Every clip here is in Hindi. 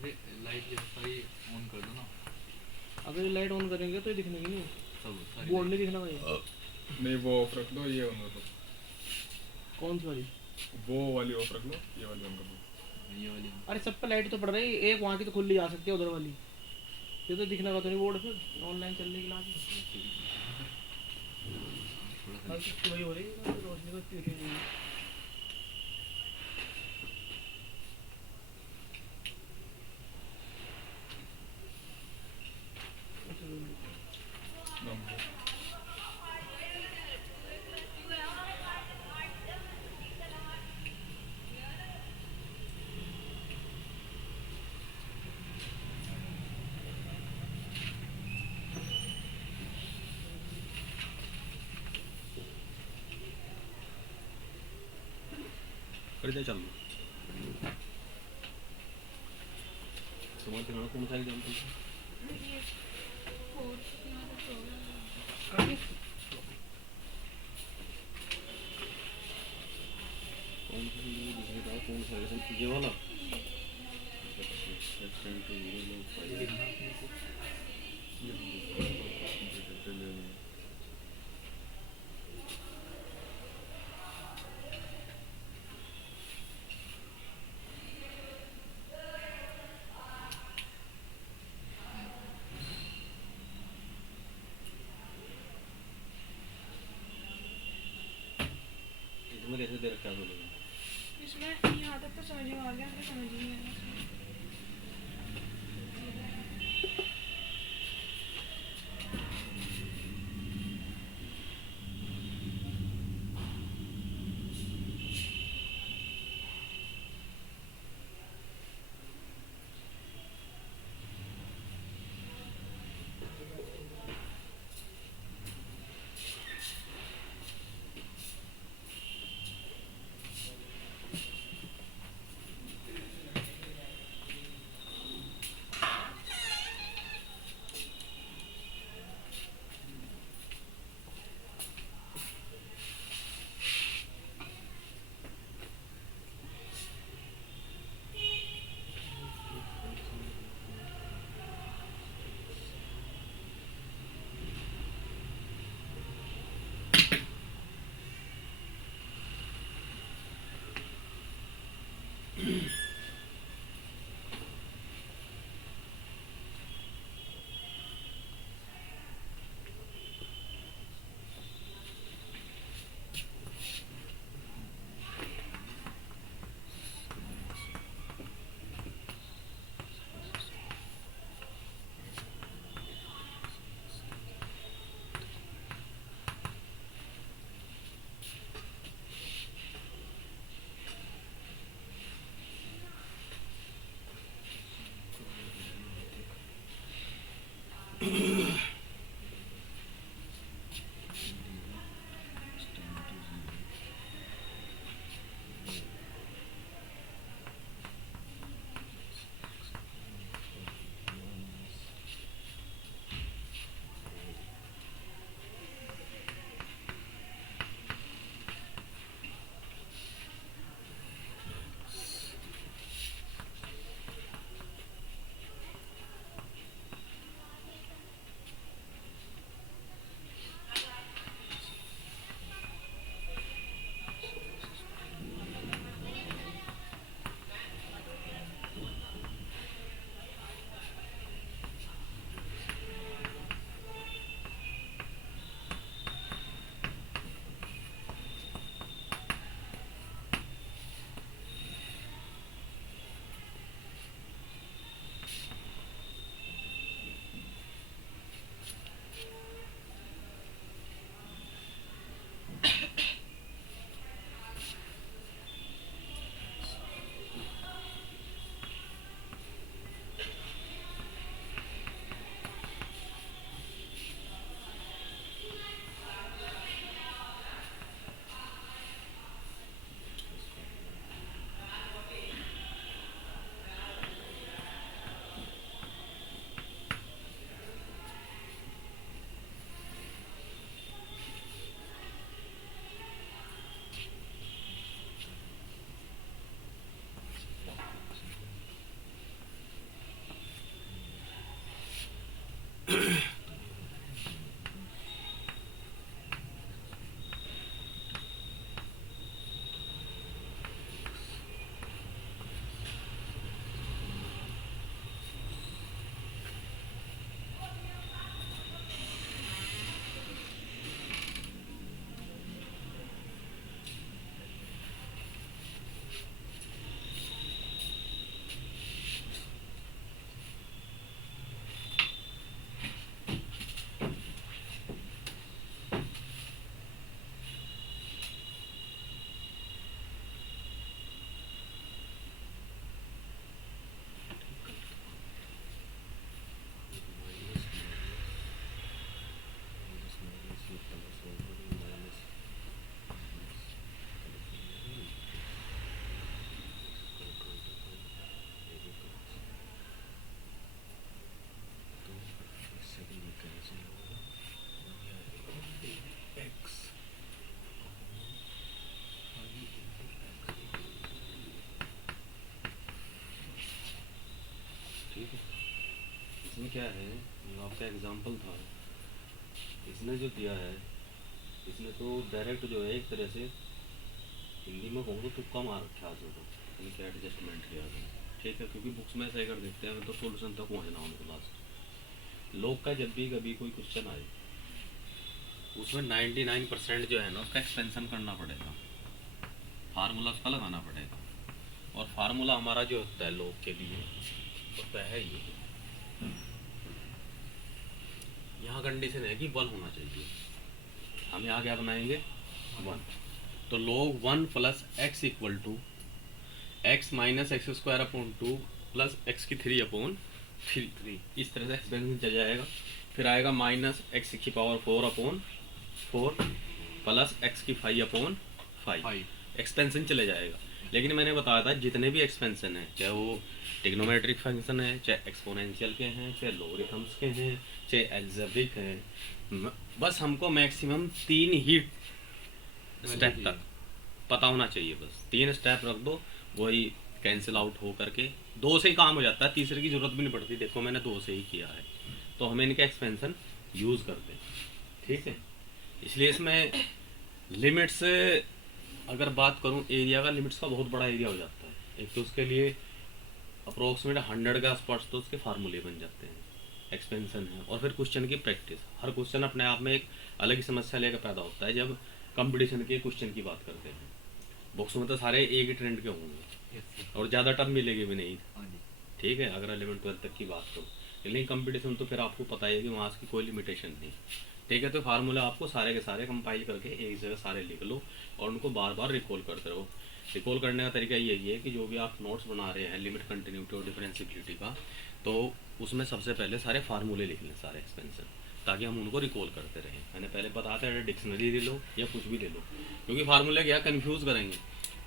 अरे लाइट सारी ऑन कर दो ना। अगर ये लाइट ऑन करेंगे तो ये दिखने की नहीं, सब सारी बोर्ड नहीं दिखना भाई। नहीं वो ऑफ रख दो, ये ऑन कर दो। कौन सी वाली? वो वाली ऑफ रख लो, ये वाली ऑन कर दो। ये वाली on। अरे सब पे लाइट तो पड़ रही है, एक वहाँ की तो खुली जा सकती है, उधर वाली ये तो दिखने का तो नहीं बोर्ड फिर ऑनलाइन चलने की क्लास थोड़ा सा वही हो रही है, रोशनी तो इतनी दिख नहीं रही। नंबर कर दे चालू तुम्हारे दिमाग को मिसाइल जानते हैं कौन सा वीडियो दिखाई था, कौन सा ये वाला। इसमें कैसे दे रखा है बोलेगा इसमें यहाँ तक तो समझ में आ गया, हमको समझ ही नहीं आया इसमें। ठीक है। इसमें क्या है, जो आपका एग्जाम्पल था, इसने जो दिया है, इसने तो डायरेक्ट जो है एक तरह से हिंदी में कहूँ तो तुक्का मार रखा है उसने, तो क्या एडजस्टमेंट किया है, ठीक है। क्योंकि बुक्स में ऐसा ही कर देखते हैं, तो सोल्यूशन तक पहुँचना उनको लास्ट। लोग का जब भी कभी कोई क्वेश्चन आए उसमें 99% जो है ना उसका एक्सपेंशन करना पड़ेगा, फार्मूला उसका लगाना पड़ेगा। और फार्मूला हमारा जो होता है लोग के लिए होता है ये, यहाँ कंडीशन है कि 1 होना चाहिए, हम यहाँ क्या बनाएंगे 1। तो log 1 plus x equal to x minus x square upon 2 plus x की 3/3, इस तरह से एक्सपेंशन चल जाएगा। फिर आएगा माइनस एक्स की पावर 4/4 प्लस एक्स की 5/5, एक्सपेंशन चले जाएगा। लेकिन मैंने बताया था जितने भी एक्सपेंशन हैं, चाहे वो ट्रिग्नोमेट्रिक फंक्शन है, चाहे एक्सपोनेंशियल के हैं, चाहे लोगरिथम्स के हैं, चाहे अलजेब्रिक हैं, बस हमको मैक्सिमम 3 ही स्टेप तक पता होना चाहिए। बस 3 स्टेप रख दो, वही कैंसिल आउट हो करके 2 से ही काम हो जाता है, तीसरे की जरूरत भी नहीं पड़ती। देखो मैंने 2 से ही किया है, तो हमें इनका एक्सपेंशन यूज़ करते हैं, ठीक है। इसलिए इसमें लिमिट्स अगर बात करूं, एरिया का लिमिट्स का बहुत बड़ा एरिया हो जाता है। एक तो उसके लिए अप्रोक्सीमेट 100 के आसपास तो उसके फार्मूले बन जाते हैं, एक्सपेंशन है। और फिर क्वेश्चन की प्रैक्टिस, हर क्वेश्चन अपने आप में एक अलग ही समस्या लेकर पैदा होता है जब कंपटीशन के क्वेश्चन की बात करते हैं। बुक्स में तो सारे एक ही ट्रेंड के होंगे और ज़्यादा टर्म मिलेगी भी नहीं, ठीक है, अगर 11-12 तक की बात करो। लेकिन कंपटीशन तो फिर आपको पता है कि वहाँ की कोई लिमिटेशन नहीं, ठीक है। तो फार्मूला आपको सारे के सारे कंपाइल करके एक जगह सारे लिख लो और उनको बार बार रिकॉल करते रहो। रिकॉल करने का तरीका यही है कि जो भी आप नोट्स बना रहे हैं लिमिट, कंटिन्यूटी और डिफरेंशिएबिलिटी का, तो उसमें सबसे पहले सारे फार्मूले लिख लें, सारे एक्सपेंशन, ताकि हम उनको रिकॉल करते रहें। मैंने पहले बताया था डिक्शनरी ले लो या कुछ भी ले लो, क्योंकि फार्मूले क्या कन्फ्यूज़ करेंगे।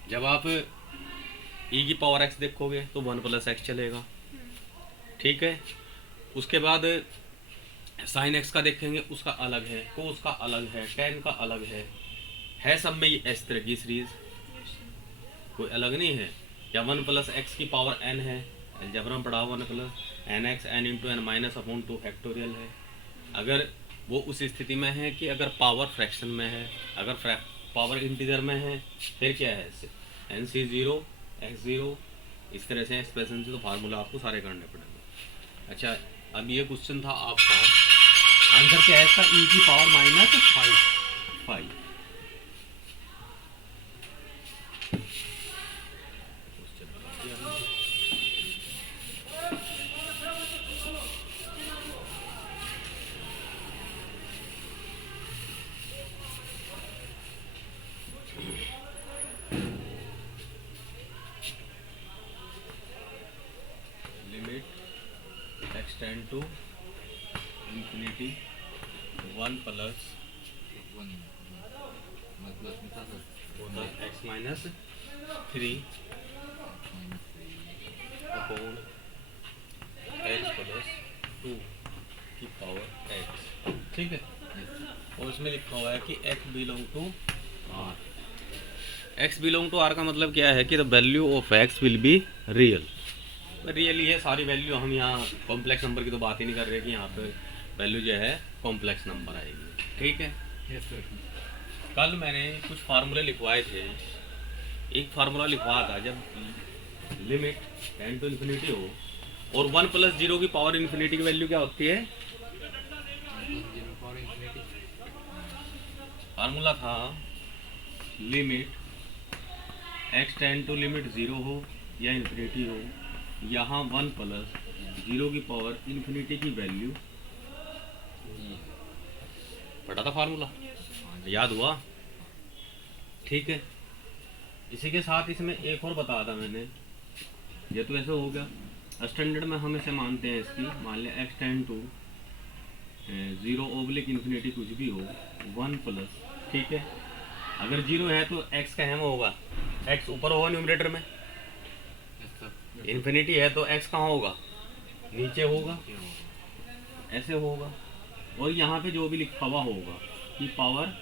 जब आप e की पावर x देखोगे तो 1 प्लस x चलेगा, ठीक है। उसके बाद साइन x का देखेंगे, उसका अलग है, कोस का अलग है, टेन का अलग है सब में इस तरह की सीरीज, कोई अलग नहीं है। या 1 प्लस एक्स की पावर n है, अलजेब्रा में पढ़ा 1 plus nx n into n minus upon 2 factorial है। अगर वो उस स्थिति में है कि अगर पावर फ्रैक्शन में है, अगर पावर इंटीजर में है, फिर क्या है इससे nc0 x0, इस तरह से एक्सप्रेशन से तो फार्मूला आपको सारे करने पड़ेंगे। अच्छा, अब ये क्वेश्चन था आपका, आंसर क्या है इसका, e की power minus 5। Extend to infinity 1 plus x minus 3 upon x plus 2 की पावर एक्स, ठीक है। और इसमें लिखा हुआ है कि x belong to r। x belong to r का मतलब क्या है कि the value of x will be real. Really है सारी वैल्यू, हम यहाँ कॉम्प्लेक्स नंबर की तो बात ही नहीं कर रहे कि यहाँ पे वैल्यू जो है कॉम्प्लेक्स नंबर आएगी, ठीक है। कल मैंने कुछ फार्मूले लिखवाए थे। एक फार्मूला लिखवा था, जब लिमिट टेंड टू इन्फिनिटी हो और 1 प्लस 0 की पावर इन्फिनिटी की वैल्यू क्या होती है, फार्मूला था limit x tend to limit 0 हो या इन्फिनिटी हो, यहाँ 1 प्लस 0 की पावर इन्फिनिटी की वैल्यू, पढ़ा था फार्मूला, याद हुआ, ठीक है। इसी के साथ इसमें एक और बताया था मैंने, ये तो ऐसे हो गया स्टैंडर्ड में हम इसे मानते हैं इसकी, मान लिया x tend to 0 oblique infinity कुछ भी हो 1 प्लस, ठीक है। अगर 0 है तो x का हैम होगा, x ऊपर होगा न्यूमरेटर में, इन्फिनिटी है तो x कहाँ होगा, नीचे होगा, ऐसे होगा। और यहाँ पे जो भी लिखा हुआ होगा कि पावर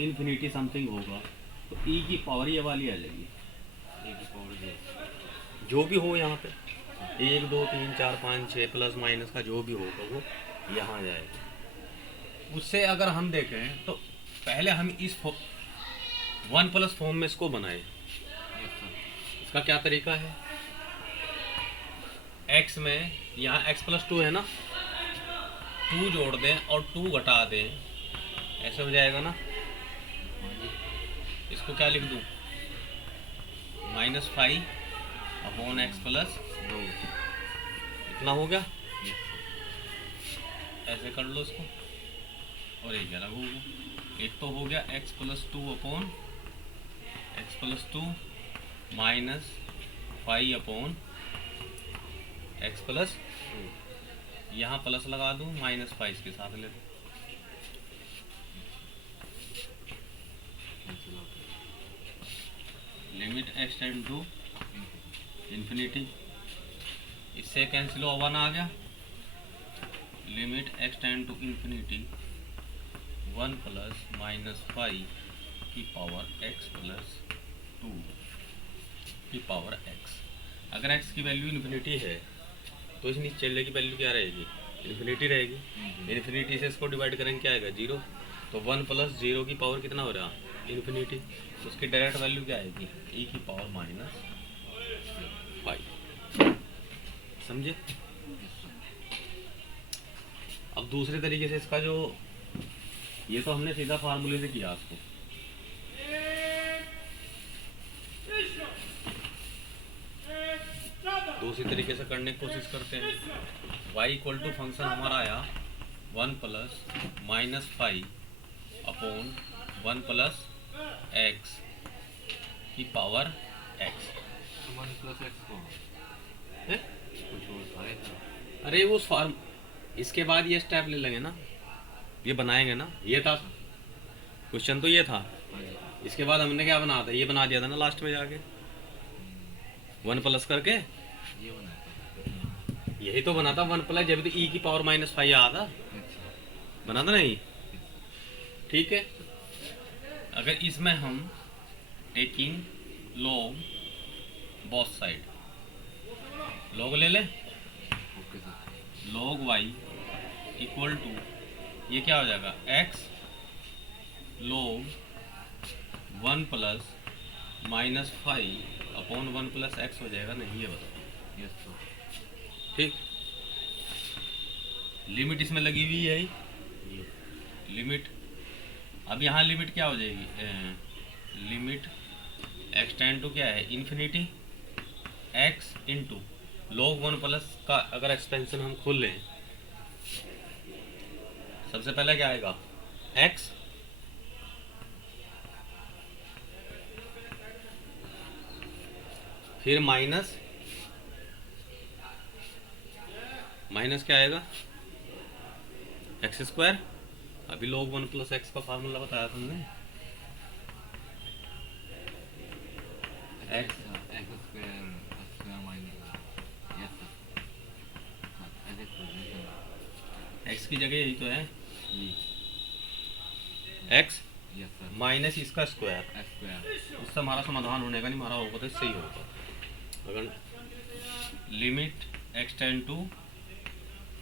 इन्फिनिटी समथिंग होगा, तो e की पावर ये वाली आ जाएगी, e की पावर जो भी हो यहाँ पे, 1 2 3 4 5 6 प्लस माइनस का जो भी होगा वो यहाँ जाएगा। उससे अगर हम देखें तो पहले हम इस 1 प्लस फॉर्म में इसको बनाए। Yes sir. इसका क्या तरीका है, x में यहाँ x प्लस 2 है ना, 2 जोड़ दें और 2 घटा दें, ऐसे हो जाएगा ना। हाँ जी। इसको क्या लिख दूँ, -5 अपॉन एक्स प्लस 2, इतना हो गया। Yes sir. ऐसे कर लो इसको, और एक अलग हो गया। एक तो हो गया x plus 2 upon x plus 2 minus 5 upon x plus 2, यहाँ प्लस लगा दूँ, -5 इसके साथ ले दूँ। Cancel out. Limit x tend to infinity, इससे कैंसिल हो 1 आ गया। Limit x tend to infinity 1 plus -5 की पावर x प्लस 2 की पावर x। अगर x की वैल्यू इन्फिनिटी है तो इस नीचे चलने की वैल्यू क्या रहेगी, इन्फिनिटी रहेगी। इन्फिनिटी से इसको डिवाइड करेंगे क्या आएगा, 0। तो 1 प्लस 0 की पावर कितना हो रहा, इन्फिनिटी। तो उसकी डायरेक्ट वैल्यू क्या आएगी, e की पावर -5। समझे। अब दूसरे तरीके से इसका जो, ये तो हमने सीधा फार्मूले से किया इसको, दूसरी तरीके से करने की कोशिश करते हैं। y इक्वल टू फंक्शन हमारा आया 1 प्लस -5 अपॉन 1 प्लस x की पावर x। तो 1 प्लस एक्स को है? कुछ और था ये तो। अरे वो फॉर्म, इसके बाद ये स्टेप ले लेंगे ना, ये बनाएंगे ना। ये था क्वेश्चन, तो ये था। हाँ जी। इसके बाद हमने क्या बना था, ये बना दिया था ना लास्ट में जाके, 1 प्लस करके। ये बनाया था। यही तो बना था 1 प्लस, जब तो e की पावर -5 आया था, अच्छा। बना था नहीं। ठीक है, अगर इसमें हम taking log both side, log ले लें, okay sir. log y equal to, ये क्या हो जाएगा, x log 1 plus -5 upon 1 plus x हो जाएगा। नहीं, ये बताओ। Yes sir. ठीक, लिमिट इसमें लगी हुई है, लिमिट। अब यहाँ लिमिट क्या हो जाएगी, लिमिट x टेंड टू क्या है, infinity, x into log 1 plus का अगर एक्सपेंशन हम खोल लें, सबसे पहले क्या आएगा, x फिर माइनस क्या आएगा, एक्स स्क्वायर। अभी log 1 प्लस एक्स का फार्मूला बताया तुमने, x square minus. Yes sir. हाँ, ऐसे कर दें x की जगह यही तो है, जी। x yes sir. माइनस इसका स्क्वायर। X square. इससे हमारा समाधान होने का नहीं, हमारा होगा तो इससे ही होगा। अगर limit x tend to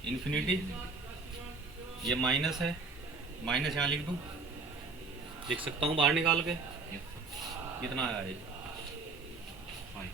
infinity, ये माइनस है, माइनस यहाँ लिख दूँ, लिख सकता हूँ बाहर निकाल के। Yes sir. कितना आया ये, 5।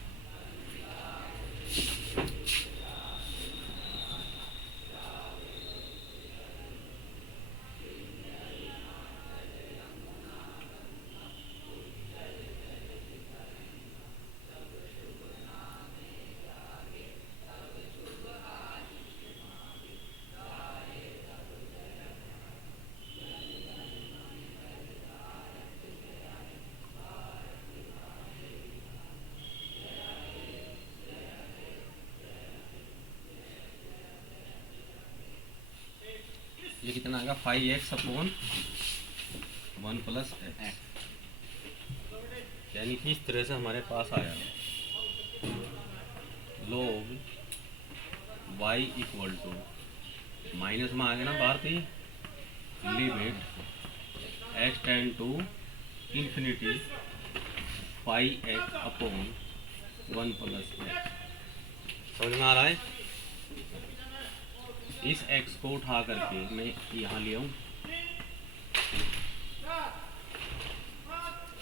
ये कितना आएगा, 5x अपॉन 1 प्लस एक्स। यानी कि इस तरह से हमारे पास आया log y equal to, minus में आ गया ना बाहर थी, limit x tend to infinity 5x upon 1 plus x. समझ में आ रहा है? इस x को उठा करके मैं यहाँ ले आऊँ,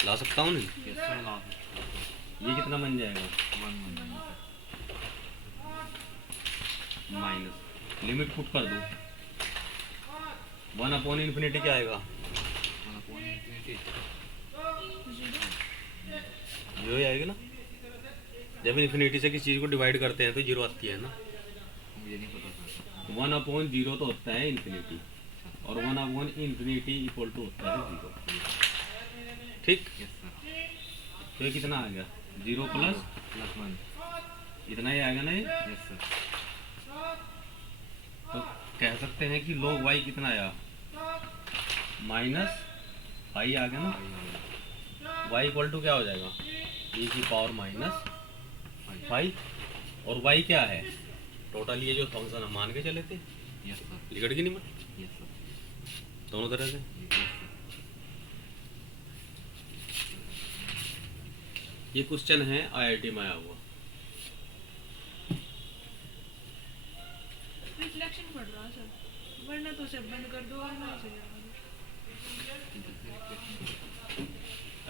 ला सकता हूँ नहीं? यस सर ला सकते ये कितना बन जाएगा? 1 1 जाएगा सर माइनस लिमिट पुट कर दो, 1/∞ क्या आएगा? 1/∞ जीरो ही आएगा ना। जब इन्फिनिटी से किसी चीज़ को डिवाइड करते हैं तो जीरो आती है ना। मुझे नहीं पता सर 1/0 तो होता है इन्फिनिटी, और 1/∞ इक्वल टू होता है जीरो। ठीक, यस सर तो ये कितना आ गया? 0 प्लस +1 इतना ही आएगा ना ये। यस सर तो कह सकते हैं कि log y कितना आया? माइनस पाई आ गया ना। y इक्वल टू क्या हो जाएगा? e की पावर माइनस पाई, और y क्या है? टोटल ये जो फंक्शन हम मान के चले थे, यस सर लिखट की लिमिट यस सर दोनों तरह से। यस सर ये क्वेश्चन है IIT में आया हुआ। रिफ्लेक्शन पड़ रहा सर, वरना तो सब बंद कर दो और मैं चले जाऊंगा।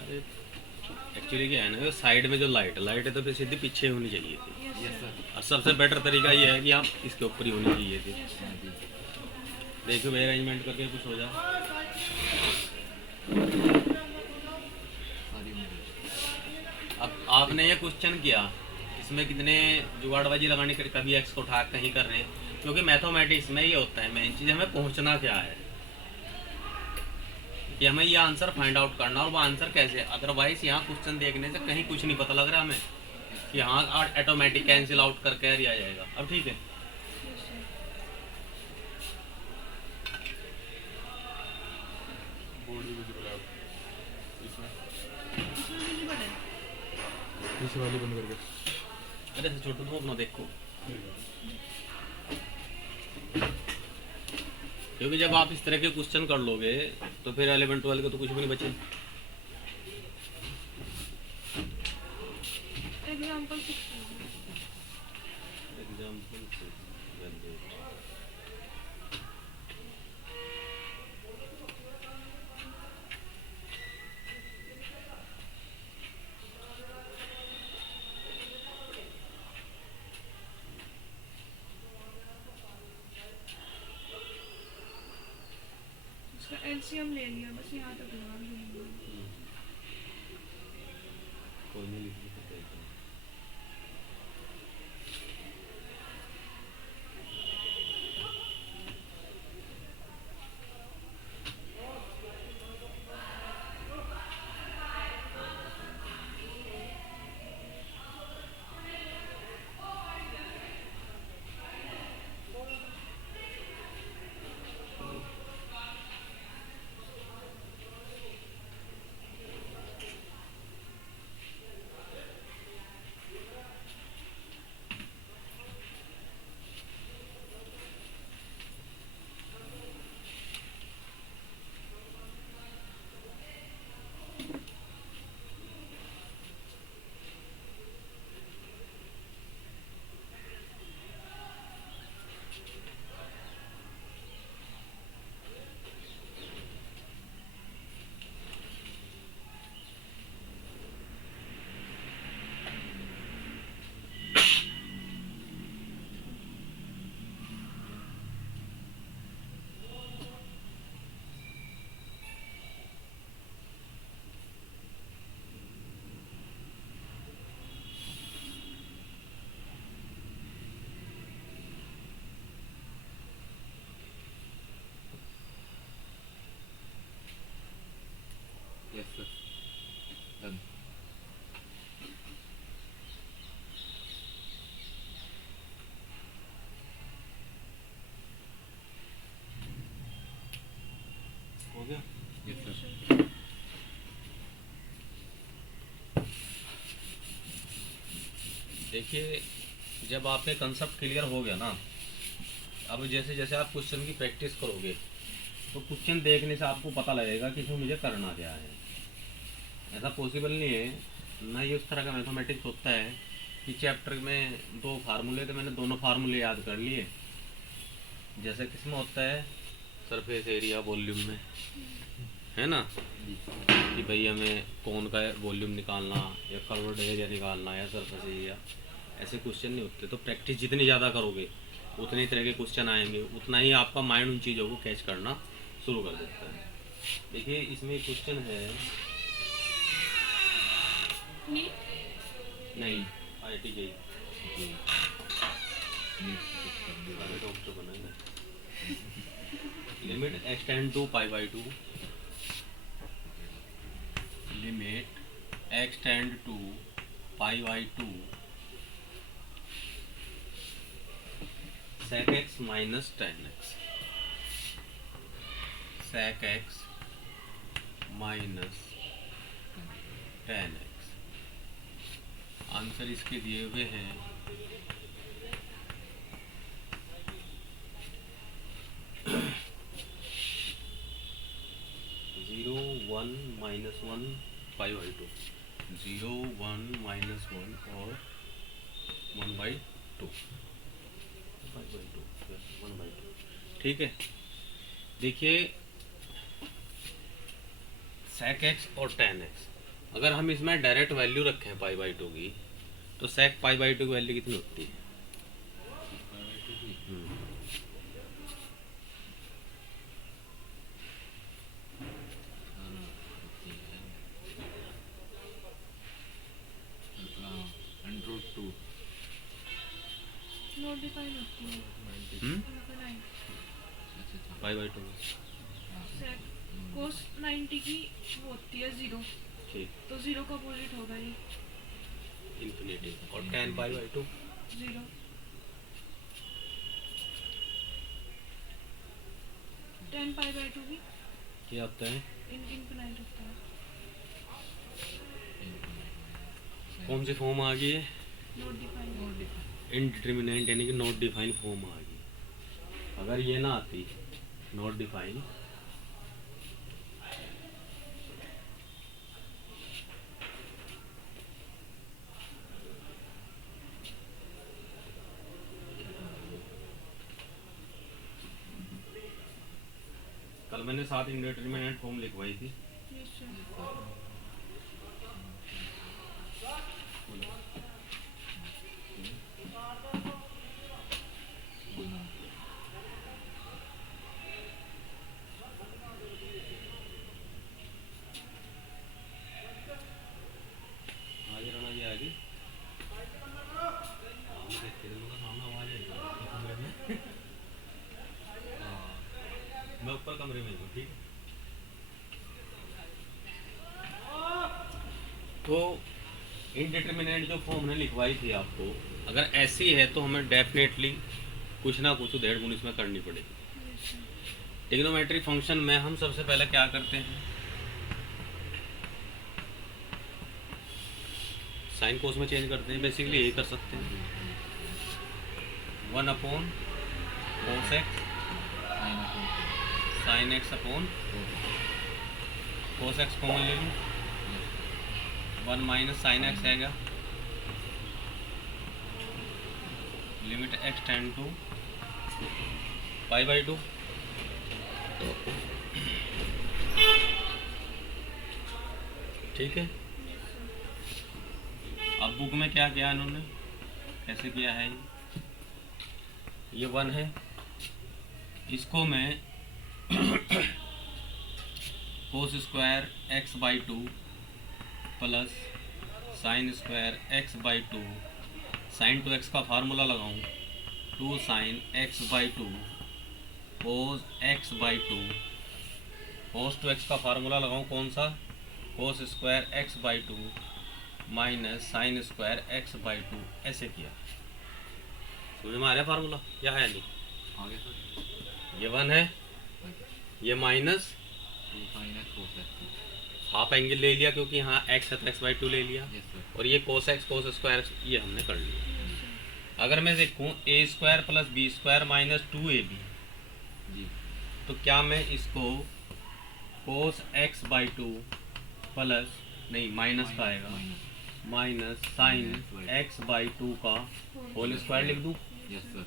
अरे एक्चुअली क्या है ना, साइड में जो लाइट है तो फिर सीधी पीछे होनी चाहिए थी, यस सर और सबसे बेटर तरीका ये है कि आप इसके ऊपर ही होनी चाहिए थी। हाँ जी देखो भाई अरेंजमेंट करके कुछ हो जाए। सारी उम्र अब आपने ये क्वेश्चन किया, इसमें कितने जुगाड़बाजी लगाने के कभी एक्स को उठा कहीं कर रहे हैं, क्योंकि मैथमेटिक्स में ये होता है मेन चीज़ हमें पहुंचना क्या है, कि हमें ये आंसर फाइंड आउट करना, और वो आंसर कैसे। अदरवाइज यहाँ क्वेश्चन देखने से कहीं कुछ नहीं पता लग रहा हमें कि हाँ ऑटोमेटिक कैंसिल आउट करके आ जाएगा। अब ठीक है, बोर्ड भी विजिबल है इसमें, इसमें विजिबल है। पीछे वाली बंद करके। अरे छोटू तुम अपना देखो, क्योंकि जब आप इस तरह के क्वेश्चन कर लोगे तो फिर 11 12 का तो कुछ भी नहीं बचे। एग्जाम्पल इसका एलसीएम ले लिया, बस यहाँ तक लगा लिया। कोई नहीं लिख सकता है। यस सर डन हो गया। यस सर देखिए जब आपके कंसेप्ट क्लियर हो गया ना, अब जैसे जैसे आप क्वेश्चन की प्रैक्टिस करोगे तो क्वेश्चन देखने से आपको पता लगेगा कि इसमें मुझे करना क्या है। ऐसा पॉसिबल नहीं है ना, ये उस तरह का मैथमेटिक्स होता है इस चैप्टर में 2 फार्मूले थे, मैंने दोनों फार्मूले याद कर लिए। जैसे किसमें होता है, सरफेस एरिया वॉल्यूम में, है ना, कि भाई हमें कौन का वॉल्यूम निकालना या कर्व्ड एरिया निकालना या सरफेस एरिया, ऐसे क्वेश्चन नहीं होते। तो प्रैक्टिस जितनी ज़्यादा करोगे उतने तरह के क्वेश्चन आएंगे, उतना ही आपका माइंड उन चीज़ों को कैच करना शुरू कर देता है। देखिए इसमें क्वेश्चन है, नहीं IIT JEE डॉक्टर बनेंगे। Limit extend to π/2, limit extend to π/2 sec x minus tan x, sec x minus tan x। Answer इसके दिए हुए हैं 0 1 -1 π/2, 0 1 -1 और 1/2, 1/2, ठीक है। देखिए sec x और tan x, अगर हम इसमें डायरेक्ट वैल्यू रखें π/2 की, तो sec π/2 की वैल्यू कितनी होती है? √2 नोट डिफाइन होती है। नंबर 9 π/2 सेक कोस 90 की वो होती है 0, ठीक, तो 0 का अपोजिट होगा ये इन्फिनिटी। और tan π/2 0, tan π/2 भी क्या होता है? इनफिनाइट होता है। कौन सी फॉर्म आ गई है? नोट डिफाइन इनडिटर्मिनेंट, यानी कि नॉट डिफाइन फॉर्म आ गई। अगर ये ना आती नॉट डिफाइन, कल मैंने 7 इनडिटर्मिनेंट फॉर्म लिखवाई थी। आज राणा जी आ गई। मैं ऊपर कमरे में हूँ, ठीक है। तो इनडिटर्मिनेंट जो फॉर्म ने लिखवाई थी आपको, अगर ऐसी है तो हमें डेफिनेटली कुछ ना कुछ 1.5 गुण इसमें करनी पड़ेगी। ट्रिग्नोमेट्री फंक्शन में हम सबसे पहले क्या करते हैं, साइन कोस में चेंज करते हैं। बेसिकली यही कर सकते हैं, 1/cos x sin x upon cos x common ले लूँ, 1 माइनस साइन एक्स आएगा, लिमिट x टेंड टू π/2। ठीक है। अब बुक में क्या किया इन्होंने, कैसे किया है, ये 1 है, इसको मैं cos square x/2 plus sine square x/2 sine two x का फार्मूला लगाऊं, 2 sine x/2 cos x/2, cos two x का फार्मूला लगाऊं कौन सा, cos square x/2 minus sine square x/2, ऐसे किया। समझ में आ रहा है फार्मूला, क्या है नहीं? आगे सर ये 1 है, ये minus 2 sin x cos x। Half angle ले लिया क्योंकि यहाँ x है तो x/2 ले लिया, यस सर। और ये cos x cos स्क्वायर ये हमने कर लिया। अगर मैं देखूँ a² plus b² minus 2ab, जी तो क्या मैं इसको cos x/2 प्लस नहीं माइनस का आएगा माइनस साइन एक्स बाई 2 का होल स्क्वायर लिख दूँ, यस सर।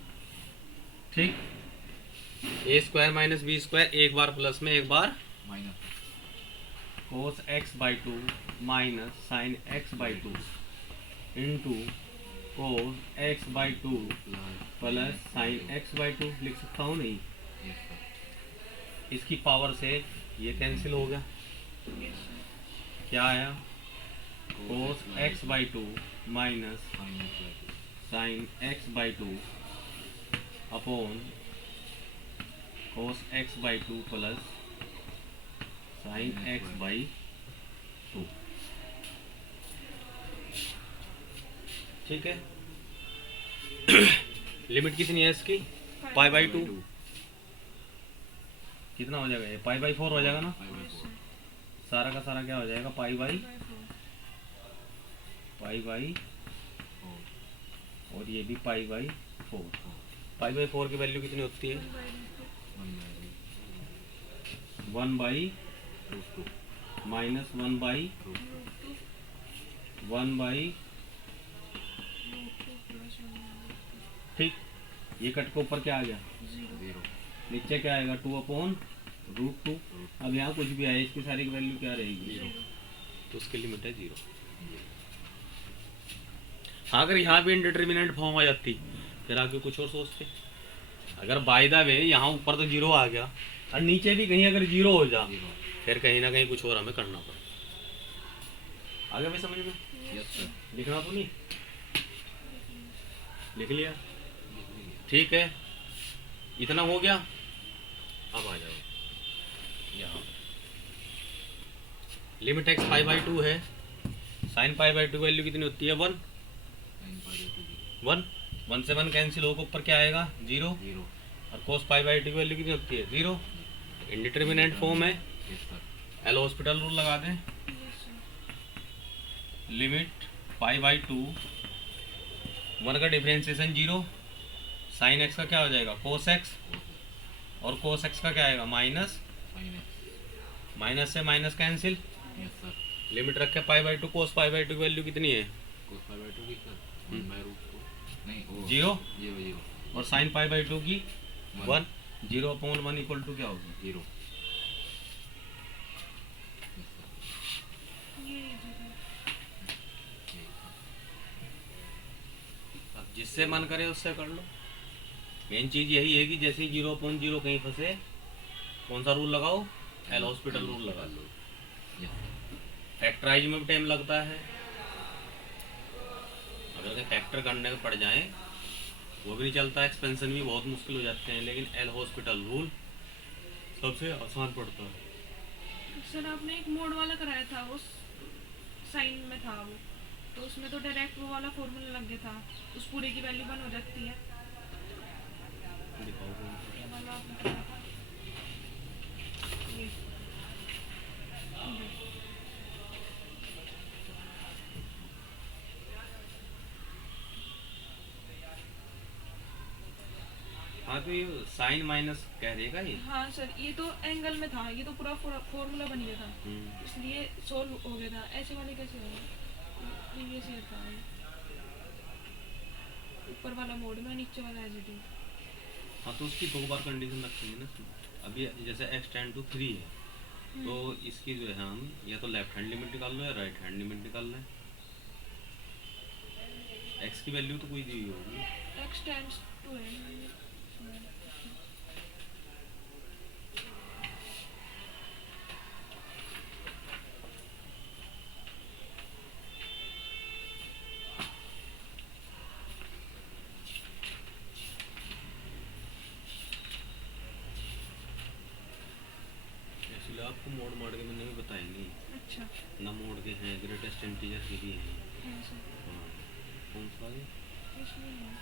ठीक। A square minus B square, एक बार प्लस में एक बार minus cos x by 2 minus sine x by 2 into cos x by 2 plus sine x by 2 लिख सकता हूँ नहीं। Yes sir. इसकी पावर से ये कैंसिल हो गया, क्या आया कोस x by 2 minus sine x by 2 upon cos x by 2 plus sine x by 2, ठीक है। लिमिट कितनी है इसकी, पाई बाई 2, कितना हो जाएगा ये, पाई बाई 4 हो जाएगा ना, सारा का सारा क्या हो जाएगा, पाई बाई और ये भी पाई बाई 4। पाई बाई 4 की वैल्यू कितनी होती है, 1 बाई माइनस 1 बाई 1 बाई, ठीक। ये कट के ऊपर क्या आ गया, जीरो। नीचे क्या आएगा, 2/√2। अब यहाँ कुछ भी आए, इसकी सारी की वैल्यू क्या रहेगी, तो उसकी लिमिट है 0। हाँ, अगर यहाँ भी इंडिटर्मिनेंट फॉर्म आ जाती फिर आगे कुछ और सोचते। अगर बाय द वे यहाँ ऊपर तो 0 आ गया और नीचे भी कहीं अगर 0 हो जा, फिर कहीं ना कहीं कुछ और हमें करना पड़े। आगे भी समझ में, यस सर। लिखना तो नहीं, लिख लिया, ठीक है। इतना हो गया, अब आ जाओ यहाँ। लिमिट एक्स पाई बाई 2 है, साइन पाई बाई 2 वैल्यू कितनी होती है, 1। 1 से 1 कैंसिल होकर ऊपर क्या आएगा, 0। और कोस पाई बाई 2 की वैल्यू कितनी होती है, 0। इंडिटर्मिनेंट फॉर्म है, एल हॉस्पिटल रूल लगा दें। लिमिट पाई बाई 2, 1 का डिफरेंशिएशन 0, साइन एक्स का क्या हो जाएगा, कोस एक्स, और कोस एक्स का क्या आएगा, माइनस, माइनस से minus cancel. Yes sir. Limit रखे pi by 2, cos pi by 2 की वैल्यू कितनी है, कोस पाई बाई 2 की सर 1/√2 नहीं, वो 0। 0 और साइन पाई बाई 2 की 1 1, 0/1 इक्वल टू क्या होगी, 0। अब जिससे मन करे उससे कर लो। मेन चीज यही है कि जैसे ही 0/0 कहीं फंसे, कौन सा रूल लगाओ, एल हॉस्पिटल रूल लगा लो। फैक्टराइज में भी टाइम लगता है, अगर फैक्टर करने के पड़ जाए वो भी नहीं चलता, एक्सपेंशन भी बहुत मुश्किल हो जाते हैं, लेकिन एल हॉस्पिटल रूल सबसे आसान पड़ता है। सर आपने एक मोड वाला कराया था, वो साइन में था वो, तो उसमें तो डायरेक्ट वो वाला फॉर्मूला लग गया था, उस पूरे की वैल्यू 1 हो जाती है। दिखाओ कौन सा। ये वाला आपने कराया था। ये। हाँ, तो ये साइन माइनस कह देगा ये। हाँ सर, ये तो एंगल में था, ये तो पूरा फॉर्मूला बन गया था, हम्म। इसलिए सोल्व हो गया था। ऐसे वाले कैसे होगा, प्रीवियस ईयर था ये। ऊपर वाला मोड में, नीचे वाला एज इट इज। हाँ, तो उसकी 2 बार कंडीशन रखेंगे ना। अभी जैसे x टेंड टू 3 है, तो इसकी जो है हम या तो लेफ्ट हैंड लिमिट निकाल लो या राइट हैंड लिमिट निकाल लें। x की वैल्यू तो कोई दी हुई होगी, x टेंड्स टू है। इसलिए आपको मोड के मैंने भी बताए नहीं, अच्छा ना मोड के हैं, ग्रेटेस्ट इंटीजर के भी हैं। है सर, हाँ, कौन सा है? इसमें नहीं है।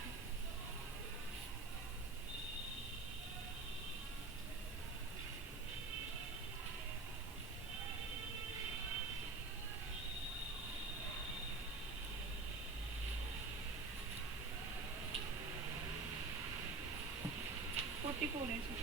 फोर्टी फोर है सर।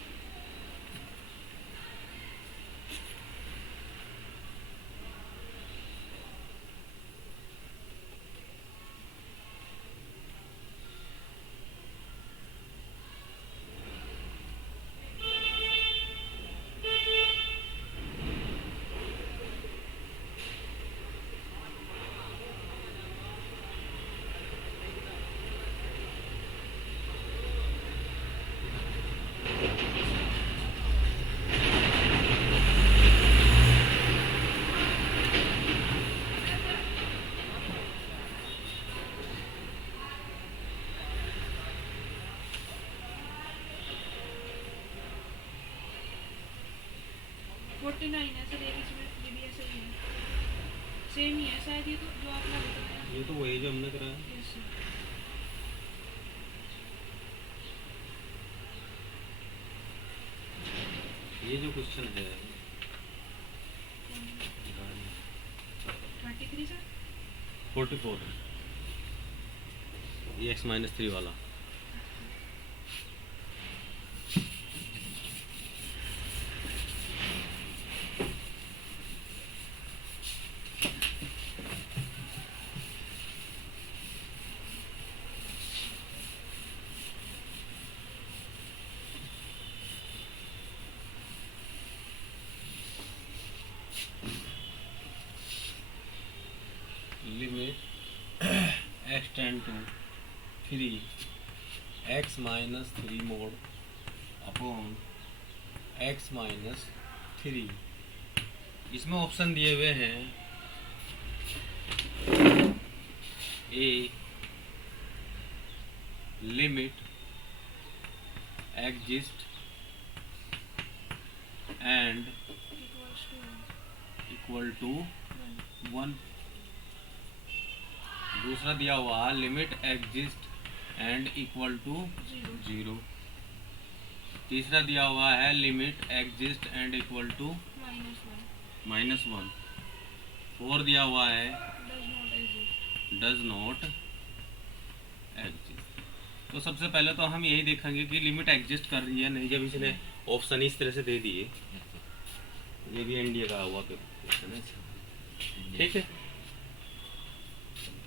49 है सर, एक इसमें ये भी ऐसा ही है, सेम ही है शायद ये तो जो आपने बताया। ये तो वही जो हमने कराया। Yes sir. ये जो क्वेश्चन है 33 सर। 44 है, ये x-3 वाला। Limit x tend to 3 x-3 mod upon x-3। इसमें ऑप्शन दिए हुए हैं A limit exist and equal to 1। दूसरा दिया हुआ limit exist and equal to 0। तीसरा दिया हुआ है limit exist and equal to -1। 4 दिया हुआ है डज नॉट एग्जिस्ट। तो सबसे पहले तो हम यही देखेंगे कि लिमिट एग्जिस्ट कर रही है नहीं। जब इसने ऑप्शन इस तरह से दे दिए, ये भी एनडीए का हुआ क्वेश्चन है, ठीक है।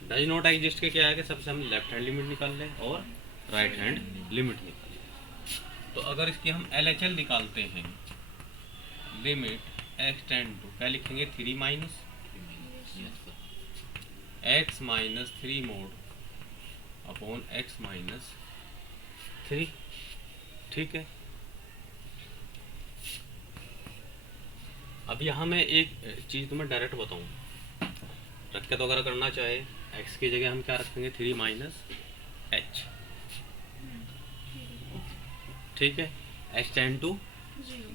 डज नॉट एग्जिस्ट के क्या है कि सबसे हम लेफ्ट हैंड लिमिट निकाल लें और राइट हैंड लिमिट निकाल लें। तो अगर इसकी हम LHL निकालते हैं, लिमिट x टेंड टू क्या लिखेंगे 3 minus x-3 mod upon x-3, ठीक है। अब यहाँ मैं एक चीज़ तुम्हें डायरेक्ट बताऊँ, रख के तो अगर करना चाहे x की जगह हम क्या रखेंगे 3 माइनस h, ठीक है। h टेंड टू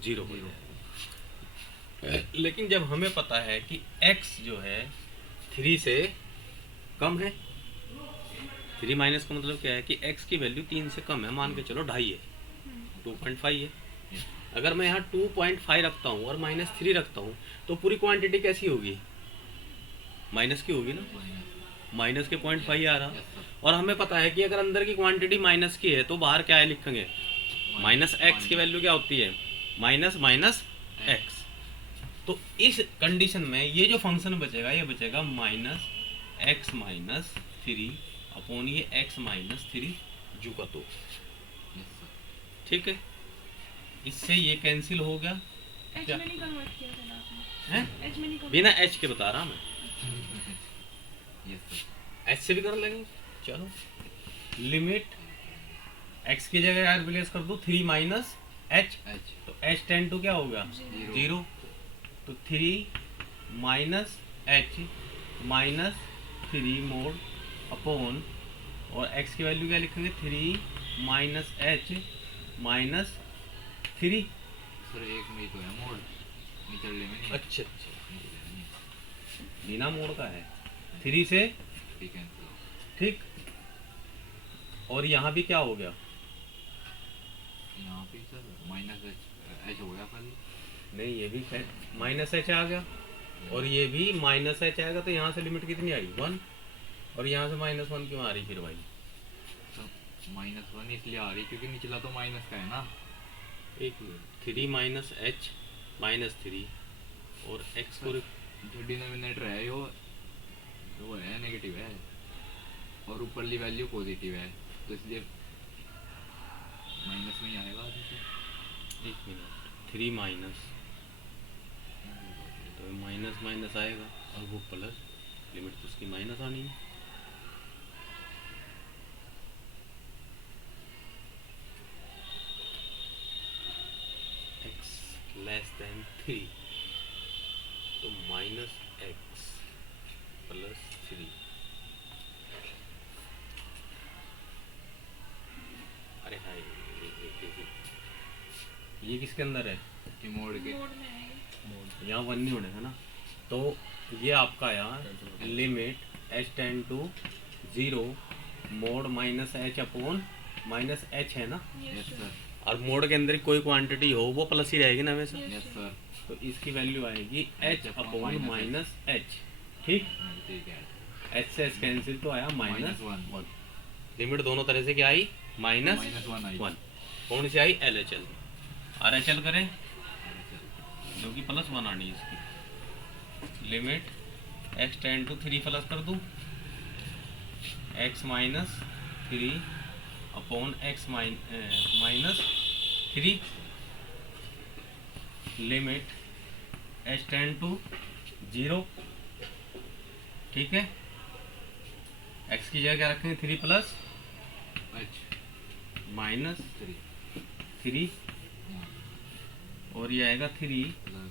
0 हो जाएगा। लेकिन जब हमें पता है कि x जो है 3 से कम है, 3 माइनस का मतलब क्या है कि x की वैल्यू 3 से कम है, मान के चलो 2.5 है, 2.5 है। अगर मैं यहाँ 2.5 रखता हूँ और -3 रखता हूँ तो पूरी क्वांटिटी कैसी होगी, माइनस की होगी ना, माइनस के 0.5 आ रहा। और हमें पता है कि अगर अंदर की क्वांटिटी माइनस की है तो बाहर क्या है लिखेंगे, माइनस एक्स की वैल्यू क्या होती है, माइनस माइनस एक्स। तो इस कंडीशन में ये जो फंक्शन बचेगा ये बचेगा -x-3 अपॉन ये x-3 जू का 2, ठीक है। इससे ये कैंसिल हो गया, h क्या में नहीं कन्वर्ट किया था आपने, हैं, h में नहीं convert बिना h के बता रहा मैं, यस सर। h से भी कर लेंगे चलो। लिमिट x की जगह यार रिप्लेस कर दो 3 माइनस h, तो h टेंड टू क्या होगा 0, तो 3 माइनस h -3 मोड अपॉन, और x की वैल्यू क्या लिखेंगे 3 माइनस h -3। सर एक में ही तो है मोड, निचले में नहीं। अच्छा अच्छा, बिना मोड का है 3 से, ठीक है। ठीक। और यहाँ भी क्या हो गया, यहाँ पे सर माइनस एच हो गया खाली। नहीं ये भी माइनस एच आ गया और ये भी माइनस एच आएगा, तो यहाँ से लिमिट कितनी आई 1, और यहाँ से -1 क्यों आ रही फिर भाई, -1 इसलिए आ रही क्योंकि निचला तो माइनस का है ना। एक मिनट, 3 माइनस एच -3 और एक्स को जो डिनोमिनेटर है वो है नेगेटिव है और ऊपरली वैल्यू पॉजिटिव है, तो इसलिए माइनस में ही आएगा आगे से। एक मिनट 3 माइनस, तो माइनस माइनस आएगा और वो प्लस, लिमिट तो उसकी माइनस आनी है। x लेस देन 3, तो -x + 3। अरे हाय, ये किसके अंदर है, कि मोड के मोड में है ये। यहाँ 1 नहीं होने का ना, तो ये आपका आया limit h tend to 0 mod minus h upon minus h है ना, यस सर, और मोड के अंदर कोई क्वांटिटी हो वो प्लस ही रहेगी ना हमेशा। यस सर, तो इसकी वैल्यू आएगी h H upon minus minus H. ठीक, ठीक है, h से h कैंसिल तो आया माइनस -1, 1। लिमिट दोनों तरह से क्या आई, माइनस -1 आई, 1। कौन सी I, L H L. R H L करें जो कि प्लस 1 आनी है इसकी। Limit x tend to 3 plus कर दूँ, x minus 3 upon x minus 3। Limit h tend to 0। ठीक है, x की जगह क्या रखेंगे, 3 प्लस h माइनस 3 3, और ये आएगा 3 प्लस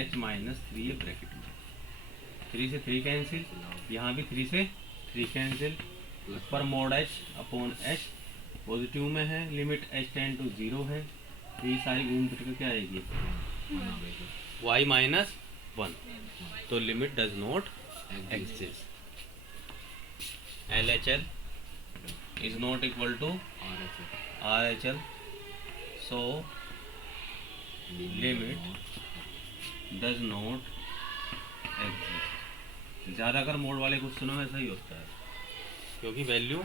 h माइनस 3 है ब्रैकेट में। 3 से 3 कैंसिल, यहाँ भी 3 से 3 कैंसिल, पर mode h upon h positive में है, लिमिट h टेंड टू 0 है, तो ये सारी घूम फिर के क्या आएगी, y माइनस 1। तो limit does not exist. LHL is not equal to RHL, so limit does not exist. ज़्यादातर मोड वाले क्वेश्चनों में ऐसा ही होता है, क्योंकि वैल्यू